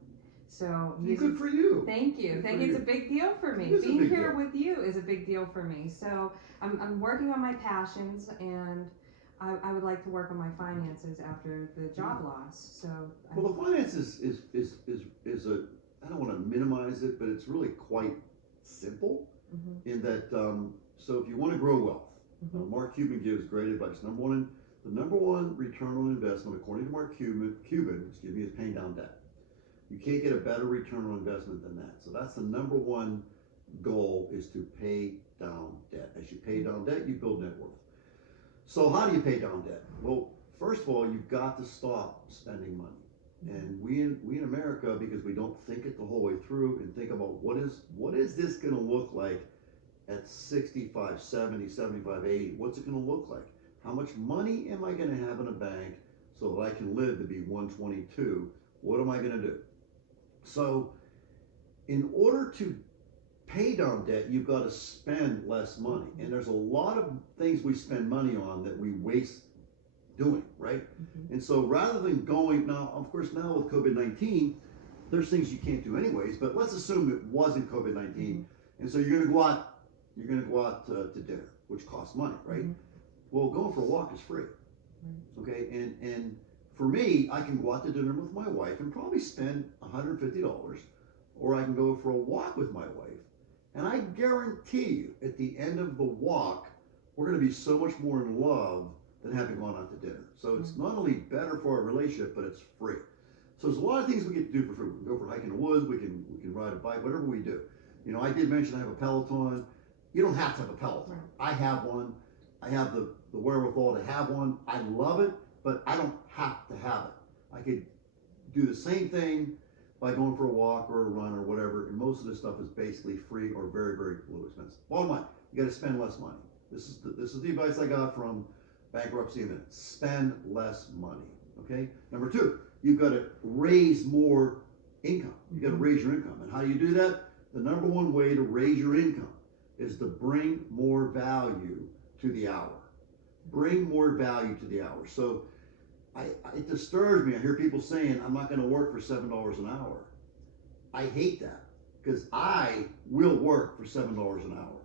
So Good for you. Thank you. Good Thank for you. It's you. a big deal for me. It is a Being big here deal. with you is a big deal for me. So I'm working on my passions, and I would like to work on my finances after the job loss. So Well, the finance is a, I don't want to minimize it, but it's really quite simple in that, so if you want to grow wealth, Mark Cuban gives great advice. The number one return on investment, according to Mark Cuban, is paying down debt. You can't get a better return on investment than that. So that's the number one goal, is to pay down debt. As you pay down debt, you build net worth. So how do you pay down debt? Well, first of all, you've got to stop spending money. And we in America, because we don't think it the whole way through and think about what is this going to look like at 65, 70, 75, 80? What's it going to look like? How much money am I going to have in a bank so that I can live to be 122? What am I going to do? So in order to pay down debt, you've got to spend less money. And there's a lot of things we spend money on that we waste doing, right? And so rather than going, now, of course, now with COVID-19, there's things you can't do anyways, but let's assume it wasn't COVID-19. And so you're going to go out to dinner, which costs money, right? Well, going for a walk is free. Okay. And for me, I can go out to dinner with my wife and probably spend $150, or I can go for a walk with my wife. And I guarantee you, at the end of the walk, we're going to be so much more in love than having gone out to dinner. So it's not only better for our relationship, but it's free. So there's a lot of things we get to do for free. We can go for a hike in the woods, we can ride a bike, whatever we do. You know, I did mention I have a Peloton. You don't have to have a Peloton. I have one. I have the wherewithal to have one. I love it, but I don't have to have it. I could do the same thing by going for a walk or a run or whatever, and most of this stuff is basically free or very, very low expense. Bottom line, you got to spend less money. This is the advice I got from Bankruptcy Eminent. Spend less money. Okay. Number two, you've got to raise more income. You got to raise your income, and how do you do that? The number one way to raise your income is to bring more value to the hour. Bring more value to the hour. So it disturbs me. I hear people saying, I'm not going to work for $7 an hour. I hate that, because I will work for $7 an hour.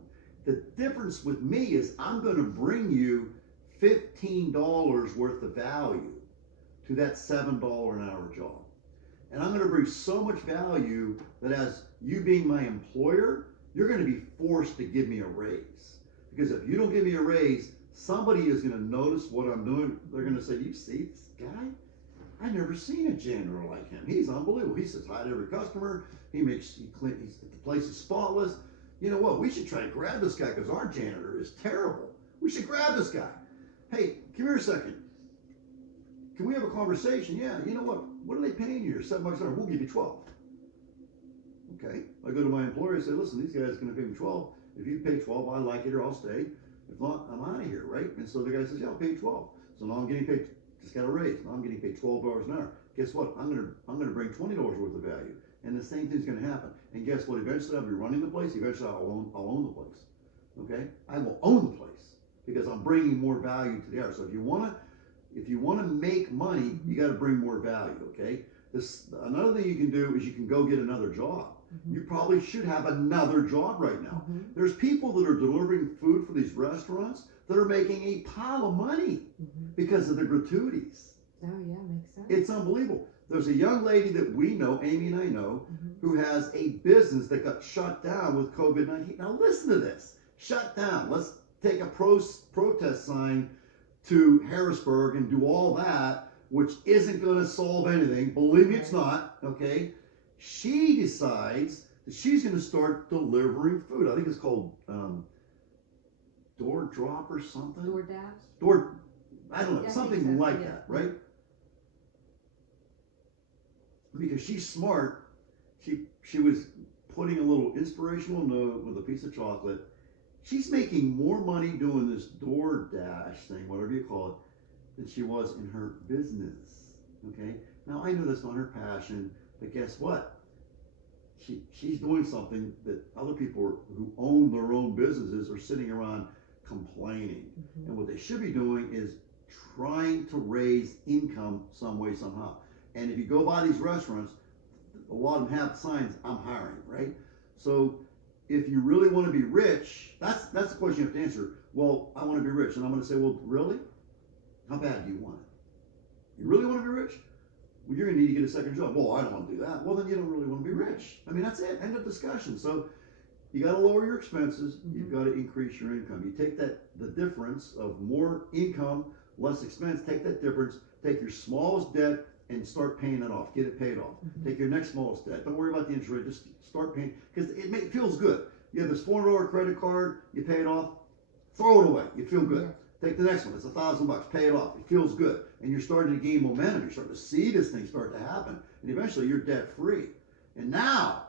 The difference with me is I'm going to bring you $15 worth of value to that $7 an hour job. And I'm going to bring so much value that as you being my employer, you're going to be forced to give me a raise. Because if you don't give me a raise, somebody is going to notice what I'm doing. They're going to say, you see this guy? I never seen a janitor like him. He's unbelievable. He says hi to every customer. The place is spotless. You know what? We should try to grab this guy because our janitor is terrible. We should grab this guy. Hey, come here a second. Can we have a conversation? Yeah, you know what are they paying you? $7 an hour. We'll give you 12. Okay. I go to my employer and say, listen, these guys are going to pay me 12. If you pay 12, I like it or I'll stay. If not, I'm out of here, right? And so the guy says, yeah, I'll pay you 12. So now I'm getting paid, just got a raise. Now I'm getting paid $12 an hour. Guess what? I'm gonna bring $20 worth of value. And the same thing's gonna happen. And guess what? Eventually I'll be running the place. Eventually I'll own the place. Okay? I will own the place because I'm bringing more value to the hour. So if you wanna make money, you gotta bring more value, okay? Another thing you can do is you can go get another job. You probably should have another job right now. There's people that are delivering food for these restaurants that are making a pile of money because of the gratuities. Oh yeah, makes sense. It's unbelievable. There's a young lady that we know, Amy and I know, who has a business that got shut down with COVID-19. Now listen to this. Shut down. Let's take a protest sign to Harrisburg and do all that, which isn't going to solve anything. Believe me, it's not. Okay. She decides that she's going to start delivering food. I think it's called Door Drop or something. DoorDash? I don't know, Yeah, something so. like that, right? Because she's smart. She was putting a little inspirational note with a piece of chocolate. She's making more money doing this DoorDash thing, whatever you call it, than she was in her business. Okay? Now I know that's not her passion. But guess what? She's doing something that other people who own their own businesses are sitting around complaining. And what they should be doing is trying to raise income some way, somehow. And if you go by these restaurants, a lot of them have signs, I'm hiring, right? So if you really want to be rich, that's the question you have to answer. Well, I want to be rich. And I'm going to say, well, really? How bad do you want it? You really want to be rich? Well, you're going to need to get a second job. Well, I don't want to do that. Well, then you don't really want to be rich. I mean, that's it. End of discussion. So you got to lower your expenses. You've got to increase your income. You take the difference of more income, less expense, take that difference, take your smallest debt and start paying it off. Get it paid off. Take your next smallest debt. Don't worry about the interest rate. Just start paying, because it feels good. You have this $400 credit card, you pay it off, throw it away. You feel good. Take the next one. It's $1,000. Pay it off. It feels good. And you're starting to gain momentum. You're starting to see this thing start to happen. And eventually you're debt free. And now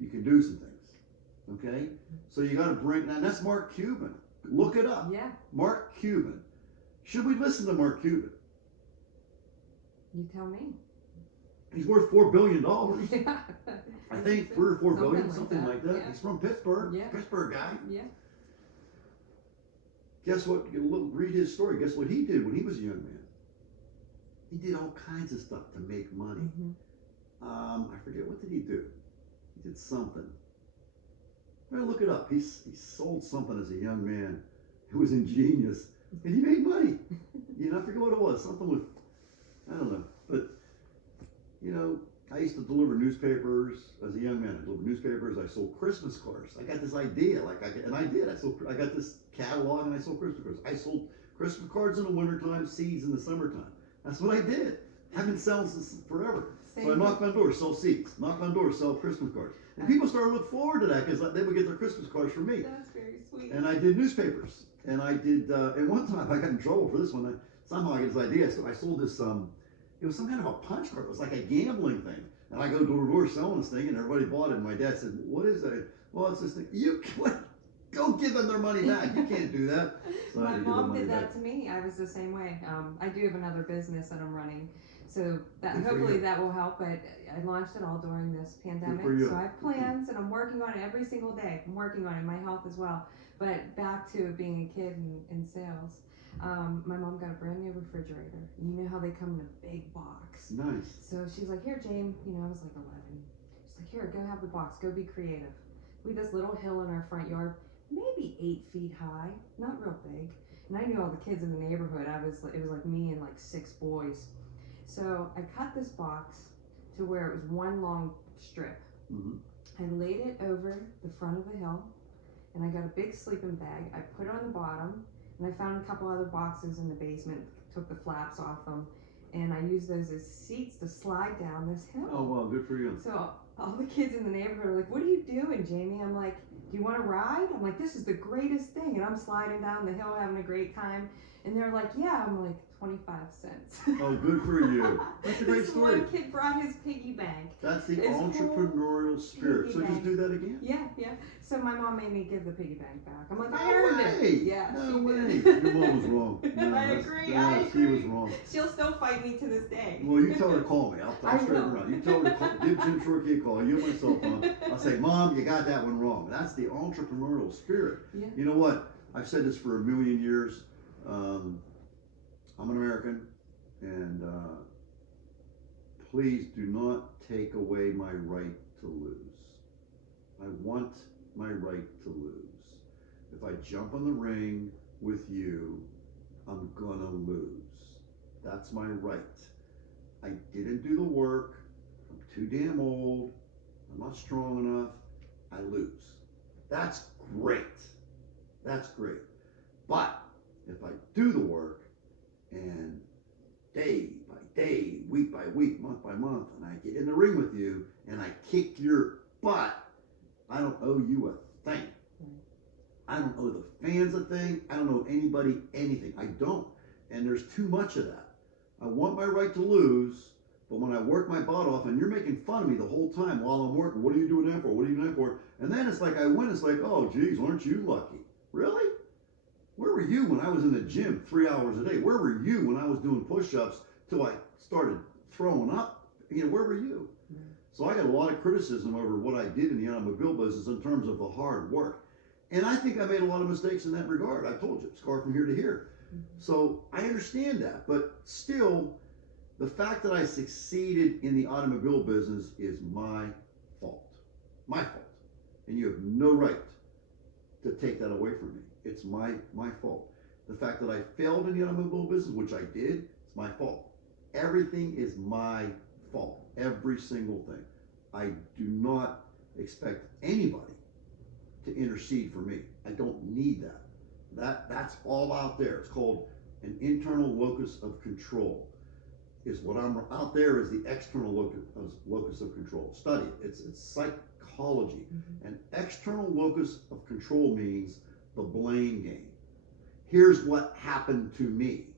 you can do some things. Okay? So you got to bring, and that's Mark Cuban. Look it up. Yeah. Mark Cuban. Should we listen to Mark Cuban? You tell me. He's worth $4 billion. Yeah. I think 3 or 4 billion, like something that. like that. Yeah. He's from Pittsburgh. Yeah. Pittsburgh guy. Yeah. Guess what? Read his story. Guess what he did when he was a young man? He did all kinds of stuff to make money. I forget, what did he do? He did something. Well, look it up. He sold something as a young man. It was ingenious, and he made money. I forget what it was. Something with I don't know, but you know, I used to deliver newspapers as a young man. I delivered newspapers. I sold Christmas cards. I got this idea, and I did. I got this catalog, and I sold Christmas cards. I sold Christmas cards in the wintertime, seeds in the summertime. That's what I did. I've been selling this forever. Same. So I knocked on doors, sell seeds. Knock on doors, sell Christmas cards. And people started to look forward to that because they would get their Christmas cards from me. That's very sweet. And I did newspapers. And I did, and one time I got in trouble for this one. Somehow I get this idea. So I sold this, it was some kind of a punch card. It was like a gambling thing. And I go door to door selling this thing, and everybody bought it. And my dad said, "What is that?" Well, it's this thing. Go give them their money back. You can't do that. So My mom did that to me. I was the same way. I do have another business that I'm running, so that hopefully that will help. But I launched it all during this pandemic, so I have plans, and I'm working on it every single day. I'm working on it, my health as well. But back to being a kid in sales. My mom got a brand new refrigerator. You know how they come in a big box. Nice. So she's like, "Here, Jane." You know, I was like 11. She's like, "Here, go have the box. Go be creative." We had this little hill in our front yard, maybe 8 feet high, not real big. And I knew all the kids in the neighborhood. It was like me and like 6 boys. So I cut this box to where it was one long strip. Mm-hmm. I laid it over the front of the hill, and I got a big sleeping bag. I put it on the bottom, and I found a couple other boxes in the basement, took the flaps off them, and I used those as seats to slide down this hill. Oh, wow, good for you. So all the kids in the neighborhood are like, "What are you doing, Jamie?" I'm like, "Do you want to ride?" I'm like, "This is the greatest thing." And I'm sliding down the hill having a great time. And they're like, "Yeah." I'm like, 25 cents. Oh, good for you. That's a great This story. one kid brought his piggy bank. That's the It's entrepreneurial spirit. piggy So just bank. do that again? Yeah. So my mom made me give the piggy bank back. I'm like, No I earned way. it. Yeah, No she way. did. Your mom was wrong. No, I that's- agree. yeah, I She agree. was wrong. She'll still fight me to this day. Well, you tell her to call me. I I'll straighten will. her out. You tell her to call, give Jim Shorkey a call. You and my cell phone. I'll say, "Mom, you got that one wrong." That's the entrepreneurial spirit. Yeah. You know what? I've said this for a million years. I'm an American, and please do not take away my right to lose. I want my right to lose. If I jump on the ring with you, I'm gonna lose. That's my right. I didn't do the work. I'm too damn old. I'm not strong enough. I lose. That's great. That's great. But if I do the work, and day by day, week by week, month by month, and I get in the ring with you and I kick your butt, I don't owe you a thing. I don't owe the fans a thing. I don't owe anybody anything. I don't. And there's too much of that. I want my right to lose, but when I work my butt off and you're making fun of me the whole time while I'm working, what are you doing that for? What are you doing that for? And then it's like I win. It's like, "Oh, geez, aren't you lucky?" Really? Where were you when I was in the gym 3 hours a day? Where were you when I was doing push-ups till I started throwing up? Where were you? Mm-hmm. So I got a lot of criticism over what I did in the automobile business in terms of the hard work. And I think I made a lot of mistakes in that regard. I told you, it's car from here to here. Mm-hmm. So I understand that. But still, the fact that I succeeded in the automobile business is my fault. My fault. And you have no right to take that away from me. It's my fault. The fact that I failed in the automobile business, which I did, it's my fault. Everything is my fault. Every single thing. I do not expect anybody to intercede for me. I don't need that. That's all out there. It's called an internal locus of control. Is what I'm out there is the external locus of control. Study it. It's psychology. Mm-hmm. An external locus of control means the blame game. Here's what happened to me.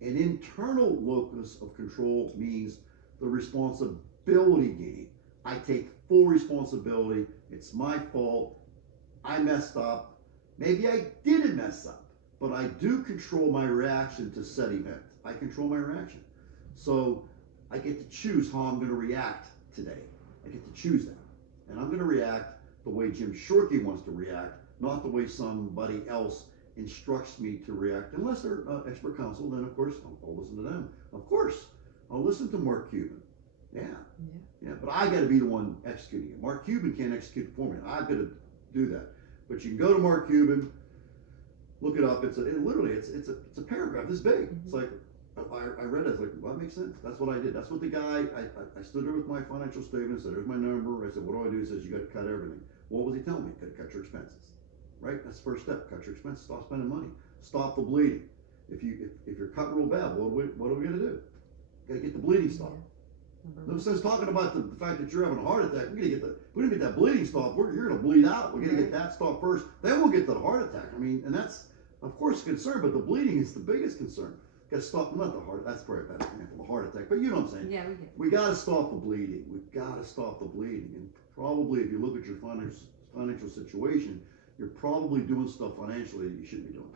An internal locus of control means the responsibility game. I take full responsibility. It's my fault. I messed up. Maybe I didn't mess up, but I do control my reaction to said event. I control my reaction. So I get to choose how I'm going to react today. I get to choose that. And I'm going to react the way Jim Shorkey wants to react, not the way somebody else instructs me to react. Unless they're expert counsel, then of course I'll listen to them. Of course, I'll listen to Mark Cuban. Yeah. But I got to be the one executing it. Mark Cuban can't execute for me. I've got to do that. But you can go to Mark Cuban, look it up. It's literally a paragraph this big. Mm-hmm. It's like, I read it, I was like, well, that makes sense. That's what I did. That's what the guy, I stood there with my financial statement, said, there's my number. I said, what do I do? He says, you got to cut everything. What was he telling me? Got to cut your expenses, right? That's the first step. Cut your expenses. Stop spending money. Stop the bleeding. If you're cut real bad, what are we going to do? Got to get the bleeding stopped. No sense talking about the fact that you're having a heart attack. We're gonna get that bleeding stopped. You're gonna bleed out. We're gonna get that stopped first. Then we'll get to the heart attack. I mean, and that's of course a concern, but the bleeding is the biggest concern. Got to stop, not the heart. That's probably a bad example, the heart attack. But you know what I'm saying? Yeah, we get. We got to stop the bleeding. We've got to stop the bleeding. And probably, if you look at your financial situation, you're probably doing stuff financially that you shouldn't be doing.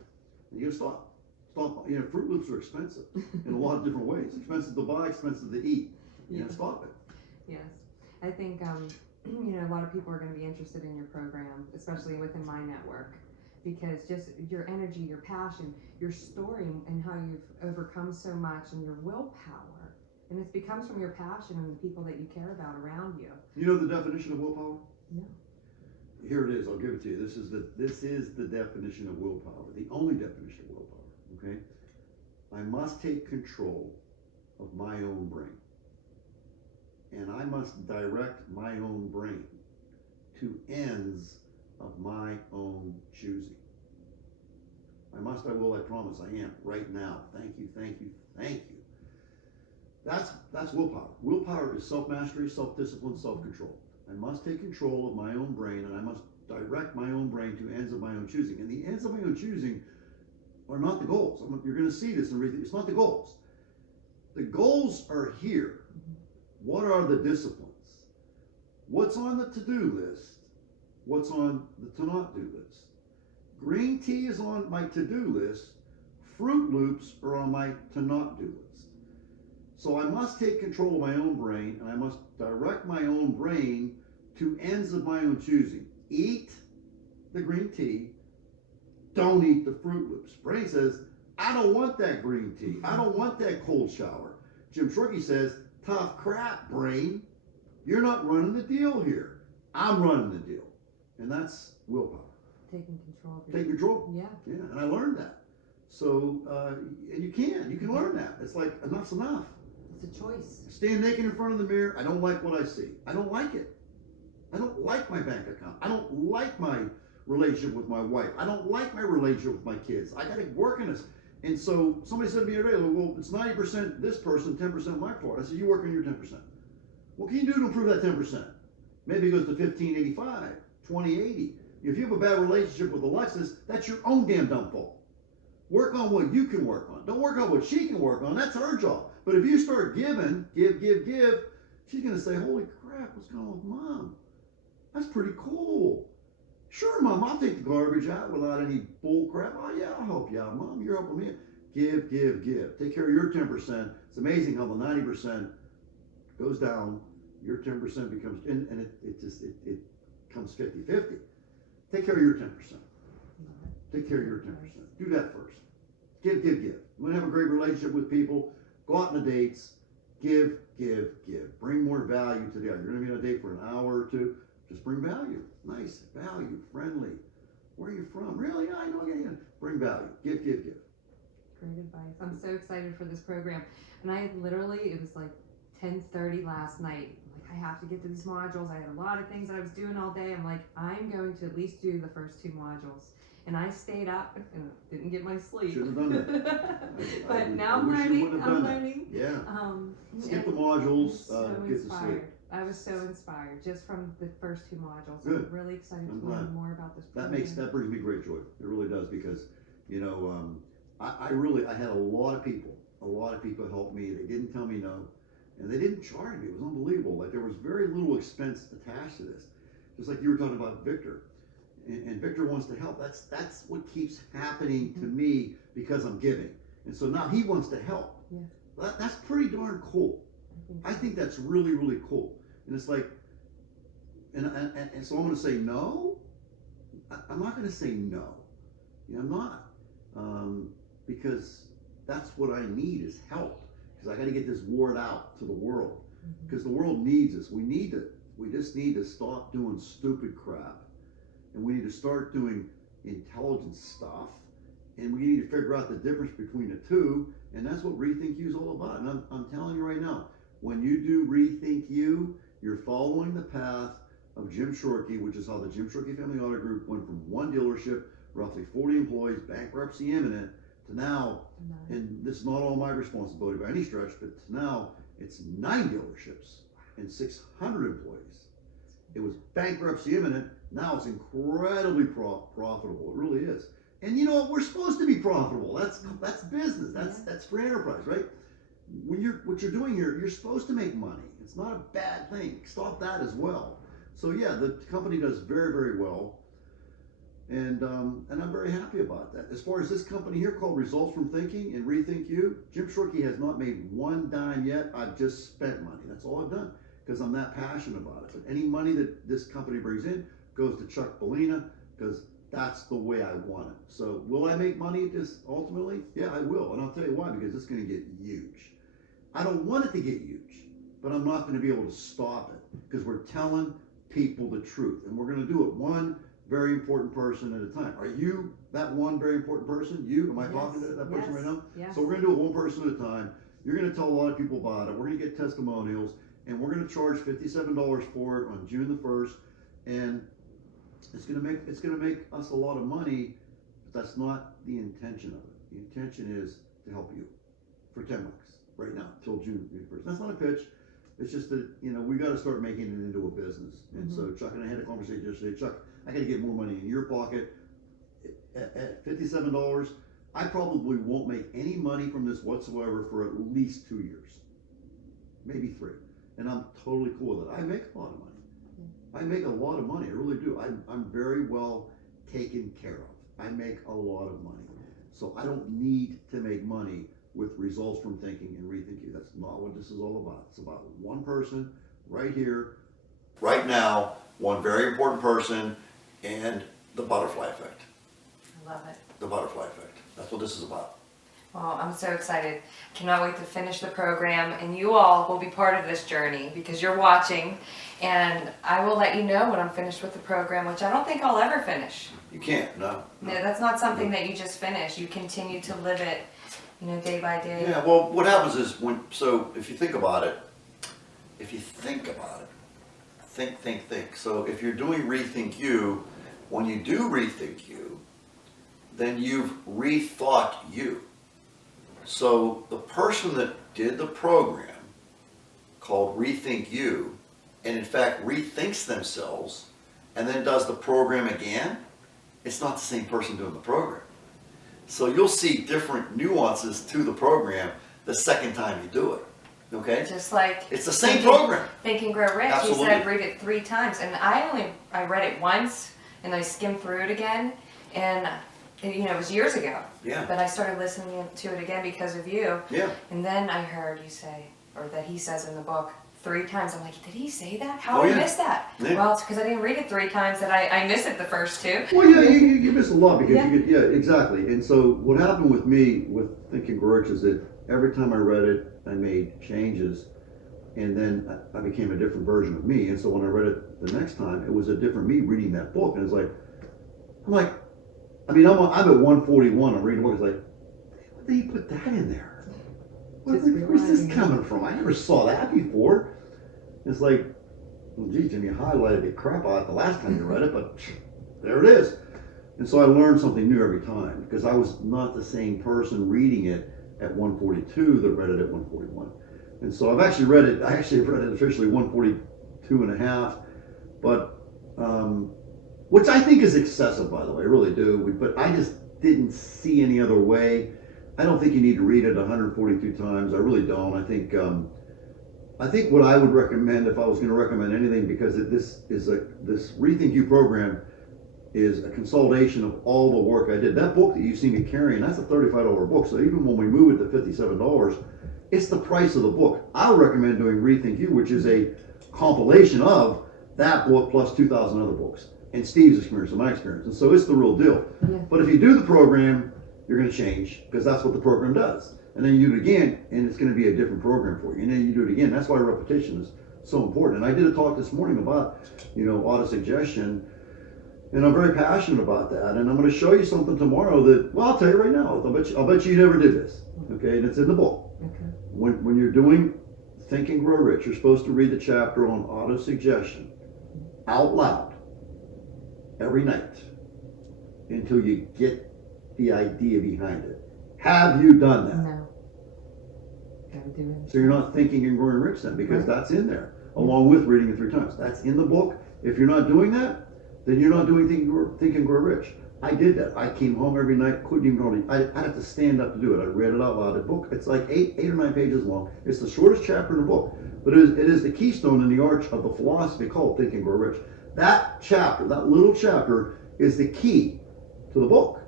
And you got to stop. Stop. You know, Fruit Loops are expensive in a lot of different ways. Expensive to buy, expensive to eat. You know, stop it. Yes, I think you know, a lot of people are going to be interested in your program, especially within my network, because just your energy, your passion, your story, and how you've overcome so much, and your willpower, and it becomes from your passion and the people that you care about around you. You know the definition of willpower? No. Here it is. I'll give it to you. This is the definition of willpower. The only definition of willpower. Okay. I must take control of my own brain. And I must direct my own brain to ends of my own choosing. I must, I will, I promise, I am, right now. Thank you, thank you, thank you. That's willpower. Willpower is self-mastery, self-discipline, self-control. I must take control of my own brain, and I must direct my own brain to ends of my own choosing. And the ends of my own choosing are not the goals. You're going to see this in ReThinkU. It's not the goals. The goals are here. What are the disciplines? What's on the to-do list? What's on the to-not-do list? Green tea is on my to-do list. Fruit Loops are on my to-not-do list. So I must take control of my own brain, and I must direct my own brain to ends of my own choosing. Eat the green tea. Don't eat the Fruit Loops. Brain says, I don't want that green tea. I don't want that cold shower. Jim Shorkey says, tough crap, brain. You're not running the deal here. I'm running the deal. And that's willpower. Taking control of your... Take control. Yeah. Yeah, and I learned that. So, and you can learn that. It's like, enough's enough. It's a choice. Stand naked in front of the mirror. I don't like what I see. I don't like it. I don't like my bank account. I don't like my relationship with my wife. I don't like my relationship with my kids. I got to work on this. And so somebody said to me today, well, it's 90% this person, 10% my part. I said, you work on your 10%. What can you do to improve that 10%? Maybe it goes to 1585, 2080. If you have a bad relationship with Alexis, that's your own damn dumb fault. Work on what you can work on. Don't work on what she can work on. That's her job. But if you start giving, give, she's going to say, holy crap, what's going on with Mom? That's pretty cool. Sure, Mom, I'll take the garbage out without any bull crap. Oh, yeah, I'll help you out, Mom. You're helping me. Give. Take care of your 10%. It's amazing how the 90% goes down. Your 10% becomes, and it comes 50-50. Take care of your 10%. Take care of your 10%. Do that first. Give. You want to have a great relationship with people? Go out on the dates. Give. Bring more value to the other. You're going to be on a date for an hour or two. Just bring value. Nice, value, friendly. Where are you from? Really? I know. Bring value. Give. Great advice. I'm so excited for this program. And I literally, it was like 10:30 last night. Like, I have to get to these modules. I had a lot of things that I was doing all day. I'm like, I'm going to at least do the first 2 modules. And I stayed up and didn't get my sleep. Should have done that. But now I'm learning. Yeah. Skip the modules. So Get to sleep. I was so inspired just from the first 2 modules. Good. I'm really excited I'm to glad. learn more about this program. That brings me great joy. It really does, because I had a lot of people help me. They didn't tell me no, and they didn't charge me. It was unbelievable. Like, there was very little expense attached to this. Just like you were talking about Victor, and Victor wants to help. That's what keeps happening to me, because I'm giving, and so now he wants to help. Yeah. That's pretty darn cool. I think that's really, really cool. And it's like, and so I'm going to say no. I'm not going to say no. I'm not, because that's what I need is help. Because I got to get this word out to the world. Because the world needs us. We just need to stop doing stupid crap, and we need to start doing intelligent stuff. and we need to figure out the difference between the two, and that's what ReThinkU is all about. And I'm telling you right now, when you do ReThinkU, you're following the path of Jim Shorkey, which is how the Jim Shorkey Family Auto Group went from one dealership, roughly 40 employees, bankruptcy imminent, to now, and this is not all my responsibility by any stretch, but now it's 9 dealerships and 600 employees. It was bankruptcy imminent, now it's incredibly profitable. It really is. And you know what? We're supposed to be profitable. That's business. That's free enterprise, right? What you're doing here, you're supposed to make money. It's not a bad thing. Stop that as well. So yeah, the company does very, very well, and I'm very happy about that. As far as this company here called Results from Thinking and ReThinkU, Jim Shorkey has not made one dime yet. I've just spent money. That's all I've done because I'm that passionate about it. But any money that this company brings in goes to Chuck Bellina because that's the way I want it. So will I make money at this ultimately? Yeah, I will, and I'll tell you why, because it's going to get huge. I don't want it to get huge, but I'm not going to be able to stop it because we're telling people the truth, and we're going to do it one very important person at a time. Are you that one very important person? You? Am I talking to that person right now? Yes. So we're going to do it one person at a time. You're going to tell a lot of people about it. We're going to get testimonials, and we're going to charge $57 for it on June the 1st, and it's going to make us a lot of money, but that's not the intention of it. The intention is to help you for $10 right now till June 1st. That's not a pitch. It's just that, we got to start making it into a business. And so Chuck and I had a conversation yesterday. Chuck, I got to get more money in your pocket. At $57, I probably won't make any money from this whatsoever for at least 2 years, maybe 3. And I'm totally cool with it. I make a lot of money. I make a lot of money. I really do. I'm very well taken care of. I make a lot of money. So I don't need to make money with Results from Thinking and ReThinkU. That's not what this is all about. It's about one person right here, right now, one very important person, and the butterfly effect. I love it. The butterfly effect. That's what this is about. Well, I'm so excited. Cannot wait to finish the program, and you all will be part of this journey because you're watching, and I will let you know when I'm finished with the program, which I don't think I'll ever finish. You can't, no. No, that's not something that you just finish. You continue to live it, day by day. Yeah, well, what happens is if you think about it, think. So if you're doing ReThinkU, when you do ReThinkU, then you've rethought you. So the person that did the program called ReThinkU, and in fact rethinks themselves, and then does the program again, it's not the same person doing the program. So you'll see different nuances to the program the second time you do it. Okay? Just like it's the same program. Think and Grow Rich. Absolutely. He said read it 3 times, and I read it once, and I skimmed through it again, and it was years ago. Yeah. But I started listening to it again because of you. Yeah. And then I heard you say, or that he says in the book, 3 times. I'm like, did he say that? How did I miss that? Yeah. Well, it's because I didn't read it 3 times that I missed it the first 2. Well, yeah, you miss a lot because Yeah. exactly. And so what happened with me with Think and Grow Rich is that every time I read it, I made changes, and then I became a different version of me. And so when I read it the next time, it was a different me reading that book. And it's like, I'm at 141. I'm reading the book. It's like, what did he put that in there? Where's this coming from? I never saw that before. It's like, well, geez, Jim, you highlighted the crap out the last time you read it, but there it is. And so I learned something new every time because I was not the same person reading it at 142 that read it at 141. And so I actually have read it officially 142 and a half, but which I think is excessive, by the way, I really do. But I just didn't see any other way. I don't think you need to read it 142 times. I really don't. I think what I would recommend, if I was going to recommend anything, because this ReThinkU program is a consolidation of all the work I did. That book that you see me carrying, that's a $35 book. So even when we move it to $57, it's the price of the book. I would recommend doing ReThinkU, which is a compilation of that book plus 2,000 other books and Steve's experience and my experience. And so it's the real deal. Yeah. But if you do the program, you're going to change because that's what the program does. And then you do it again, and it's going to be a different program for you. And then you do it again. That's why repetition is so important. And I did a talk this morning about, auto-suggestion. And I'm very passionate about that. And I'm going to show you something tomorrow that, well, I'll tell you right now. I'll bet you never did this. Okay, and it's in the book. Okay. When you're doing Think and Grow Rich, you're supposed to read the chapter on auto-suggestion out loud every night until you get the idea behind it. Have you done that? No. Gotta do it. So you're not thinking and growing rich then, because that's in there, along with reading it 3 times. That's in the book. If you're not doing that, then you're not doing Think and Grow Rich. I did that. I came home every night, couldn't even hold it. I had to stand up to do it. I read it out loud. The book, it's like 8 or 9 pages long. It's the shortest chapter in the book, but it is the keystone in the arch of the philosophy called Think and Grow Rich. That chapter, that little chapter, is the key to the book.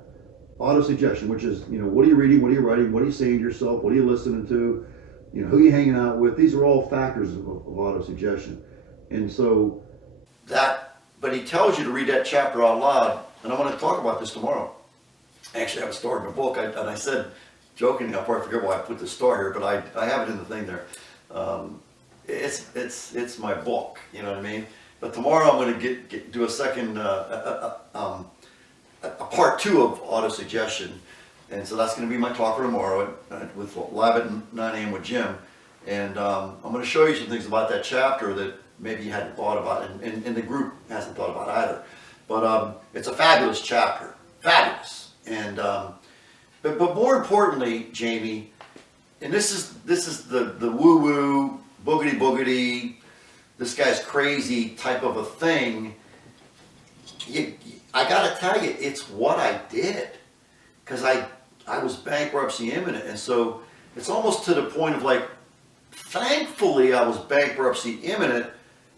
Auto-suggestion, which is, what are you reading, what are you writing, what are you saying to yourself, what are you listening to, who are you hanging out with. These are all factors of auto-suggestion. And so but he tells you to read that chapter out loud, and I want to talk about this tomorrow. I actually have a story in the book, and I said, jokingly, I'll probably forget why I put this story here, but I have it in the thing there. It's my book, you know what I mean? But tomorrow I'm going to do a second, a part 2 of auto-suggestion. And so that's going to be my talk for tomorrow with live at 9 a.m. with Jim. And I'm going to show you some things about that chapter that maybe you hadn't thought about, and the group hasn't thought about either. But it's a fabulous chapter, fabulous. And but more importantly, Jamie, and this is the woo-woo, boogity, this guy's crazy type of a thing. I gotta tell you, it's what I did, because I was bankruptcy imminent, and so it's almost to the point of like, thankfully I was bankruptcy imminent,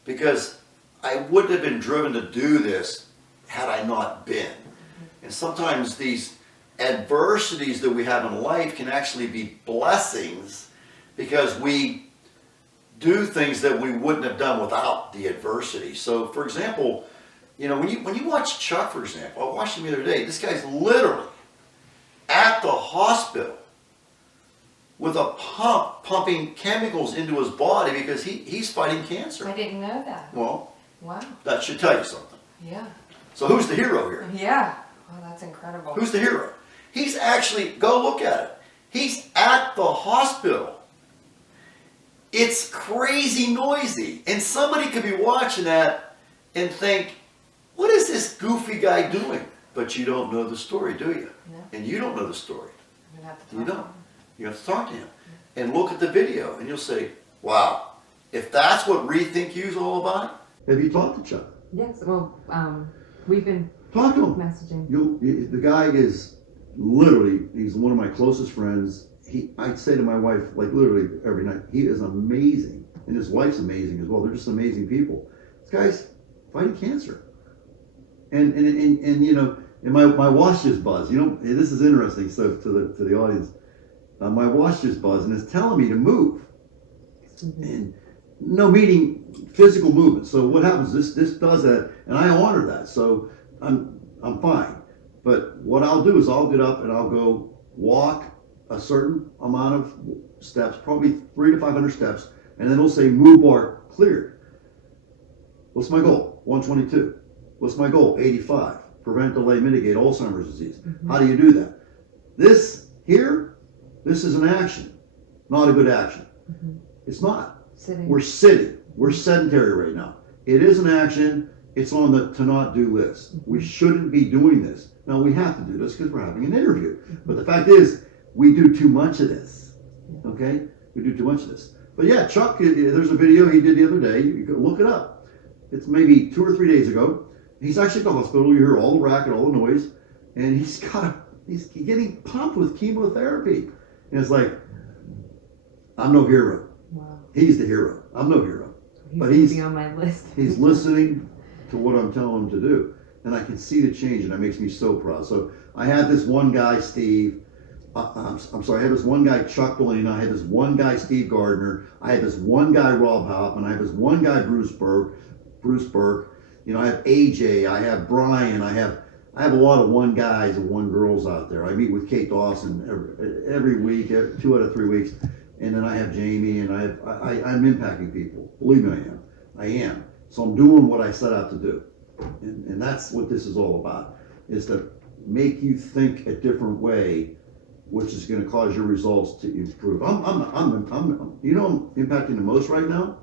because I wouldn't have been driven to do this had I not been. And sometimes these adversities that we have in life can actually be blessings, because we do things that we wouldn't have done without the adversity. So, for example, when you watch Chuck, for example, I watched him the other day. This guy's literally at the hospital with a pump pumping chemicals into his body because he's fighting cancer. I didn't know that. Well, wow. That should tell you something. Yeah. So who's the hero here? Yeah. Well, that's incredible. Who's the hero? He's actually, go look at it. He's at the hospital. It's crazy noisy. And somebody could be watching that and think, what is this goofy guy doing? But you don't know the story, do you? No. And you don't know the story. I'm gonna have to You talk don't. You have to talk to him. And look at the video, and you'll say, wow, if that's what ReThinkU is all about. Have you talked to Chuck? Yes. Well, we've been Talk to him. messaging. The guy is literally, he's one of my closest friends. I'd say to my wife, like literally every night, he is amazing. And his wife's amazing as well. They're just amazing people. This guy's fighting cancer. And my watch just buzzed. This is interesting stuff to the audience. My watch just buzzed, and it's telling me to move. And no, meaning physical movement. So what happens? This does that, and I honor that. So I'm fine. But what I'll do is I'll get up and I'll go walk a certain amount of steps, probably 300 to 500 steps, and then it'll say move bar cleared. What's my goal? 122. What's my goal? 85. Prevent, delay, mitigate Alzheimer's disease. Mm-hmm. How do you do that? This is an action, not a good action. Mm-hmm. It's not. Sitting. We're sitting. We're sedentary right now. It is an action. It's on the to not do list. We shouldn't be doing this. Now we have to do this because we're having an interview. But the fact is, we do too much of this. Okay? We do too much of this. But yeah, Chuck, there's a video he did the other day. You can look it up. It's maybe 2 or 3 days ago. He's actually at the hospital. You hear all the racket, all the noise, and he's getting pumped with chemotherapy. And it's like, I'm no hero. Wow. He's the hero. I'm no hero. But He's on my list. He's listening to what I'm telling him to do. And I can see the change, and that makes me so proud. So I had this one guy, Steve. I'm sorry, I had this one guy, Chuck Delaney. I had this one guy, Steve Gardner. I had this one guy, Rob Hoffman. I have this one guy, Bruce Burke. I have AJ. I have Brian. I have a lot of one guys and one girls out there. I meet with Kate Dawson every week, 2 out of 3 weeks. And then I have Jamie, and I'm impacting people. Believe me, I am. So I'm doing what I set out to do. And that's what this is all about, is to make you think a different way, which is going to cause your results to improve. You know, I'm impacting the most right now?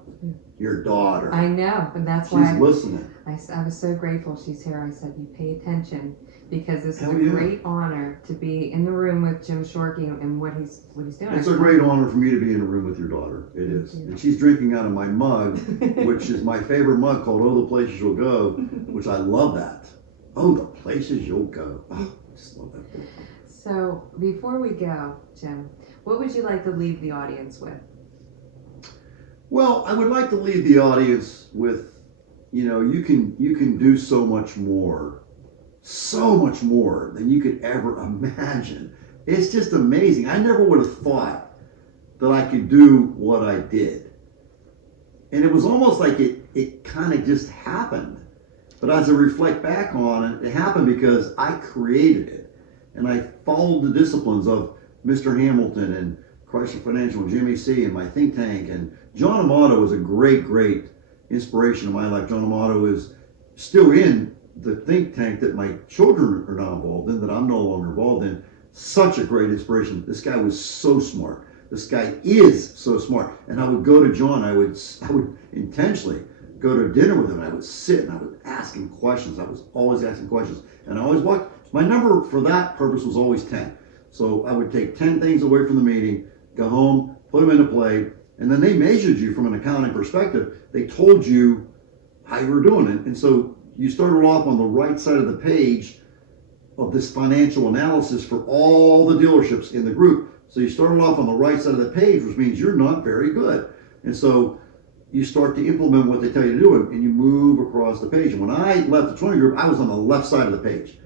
Your daughter. I know, and that's She's why listening. I was so grateful she's here. I said, you pay attention, because this is Hell a yeah. great honor to be in the room with Jim Shorkey and what he's doing. It's a great honor for me to be in a room with your daughter. It is. And she's drinking out of my mug, which is my favorite mug, called Oh, the Places You'll Go, which I love that. Oh, the places you'll go. Oh, I just love that book. So before we go, Jim, what would you like to leave the audience with? Well, I would like to leave the audience with, you know, you can do so much more than you could ever imagine. It's just amazing. I never would have thought that I could do what I did. And it was almost like it kind of just happened. But as I reflect back on it, it happened because I created it. And I followed the disciplines of Mr. Hamilton and Chrysler Financial and Jimmy C and my think tank. And John Amato was a great, great inspiration in my life. John Amato is still in the think tank that my children are now involved in, that I'm no longer involved in. Such a great inspiration. This guy was so smart. This guy is so smart. And I would go to John, I would intentionally go to dinner with him, and I would sit and I would ask him questions. I was always asking questions. And I always walked. My number for that purpose was always 10. So I would take 10 things away from the meeting, go home, put them into play, and then they measured you from an accounting perspective. They told you how you were doing it. And so you started off on the right side of the page of this financial analysis for all the dealerships in the group. So you started off on the right side of the page, which means you're not very good. And so you start to implement what they tell you to do, and you move across the page. And when I left the 20 group, I was on the left side of the page,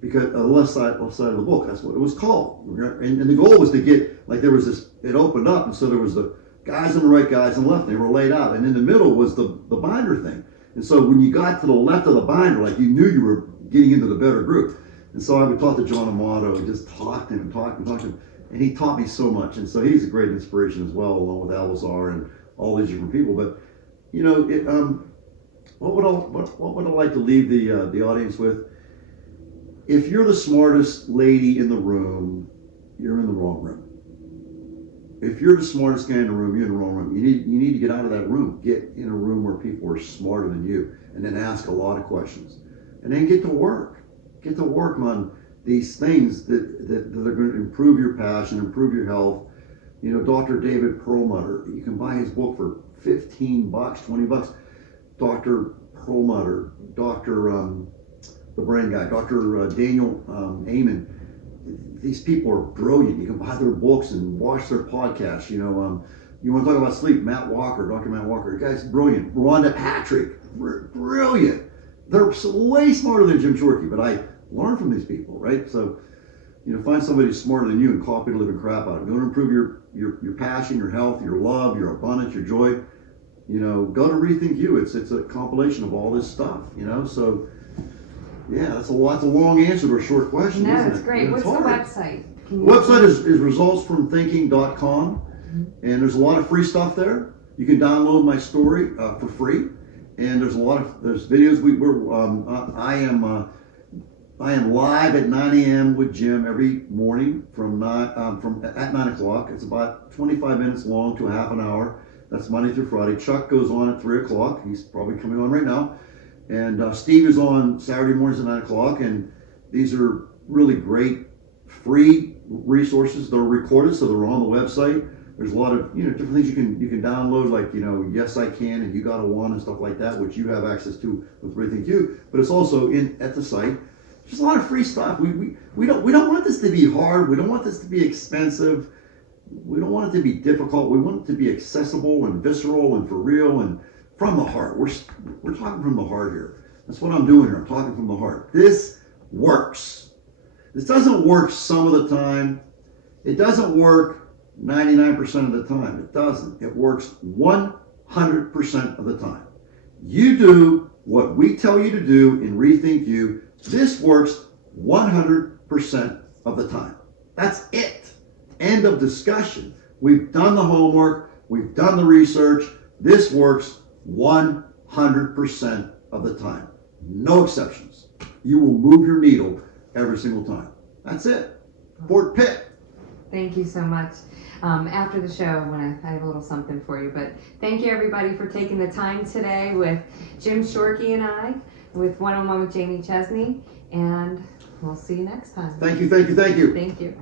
because left side of the book. That's what it was called. And the goal was to get, like, there was this, it opened up, and so there was the guys on the right, guys on the left. They were laid out, and in the middle was the binder thing. And so when you got to the left of the binder, like, you knew you were getting into the better group. And so I would talk to John Amato and just talk to him and talk to him. And he taught me so much. And so he's a great inspiration as well, along with Alvazar and all these different people. But, you know, what would I like to leave the audience with? If you're the smartest lady in the room, you're in the wrong room. If you're the smartest guy in the room, you're in the wrong room. You need to get out of that room. Get in a room where people are smarter than you, and then ask a lot of questions. And then get to work. Get to work on these things that are going to improve your passion, improve your health. You know, Dr. David Perlmutter, you can buy his book for $15, $20. Dr. Perlmutter, the brain guy, Dr. Daniel Amen. These people are brilliant. You can buy their books and watch their podcasts. You know, you want to talk about sleep, Matt Walker, Dr. Matt Walker, the guy's brilliant. Rhonda Patrick, brilliant. They're way smarter than Jim Shorkey, but I learn from these people, right? So, you know, find somebody smarter than you and copy the living crap out of them. You want to improve your passion, your health, your love, your abundance, your joy. You know, go to ReThinkU. It's a compilation of all this stuff. You know, so yeah, that's a long answer to a short question. No, isn't it's it? great. And What's hard. the website? The website is resultsfromthinking.com, and there's a lot of free stuff there. You can download my story for free, and there's videos. I am live at 9 a.m. with Jim every morning at 9 o'clock. It's about 25 minutes long to a half an hour. That's Monday through Friday. Chuck goes on at 3 o'clock. He's probably coming on right now. And Steve is on Saturday mornings at 9 o'clock. And these are really great free resources. They're recorded, so they're on the website. There's a lot of, you know, different things you can download, like, you know, Yes I Can and You Gotta One and stuff like that, which you have access to with ReThinkU. But it's also at the site. There's a lot of free stuff. We don't want this to be hard. We don't want this to be expensive. We don't want it to be difficult. We want it to be accessible and visceral and for real and from the heart. We're talking from the heart here. That's what I'm doing here. I'm talking from the heart. This works. This doesn't work some of the time. It doesn't work 99% of the time. It doesn't. It works 100% of the time. You do what we tell you to do in ReThinkU. This works 100% of the time. That's it. End of discussion. We've done the homework. We've done the research. This works 100% of the time. No exceptions. You will move your needle every single time. That's it. Fort Pitt. Thank you so much. After the show, I have a little something for you. But thank you, everybody, for taking the time today with Jim Shorkey and I, with One-on-One with Jamie Chesney. And we'll see you next time. Thank you, thank you, thank you. Thank you.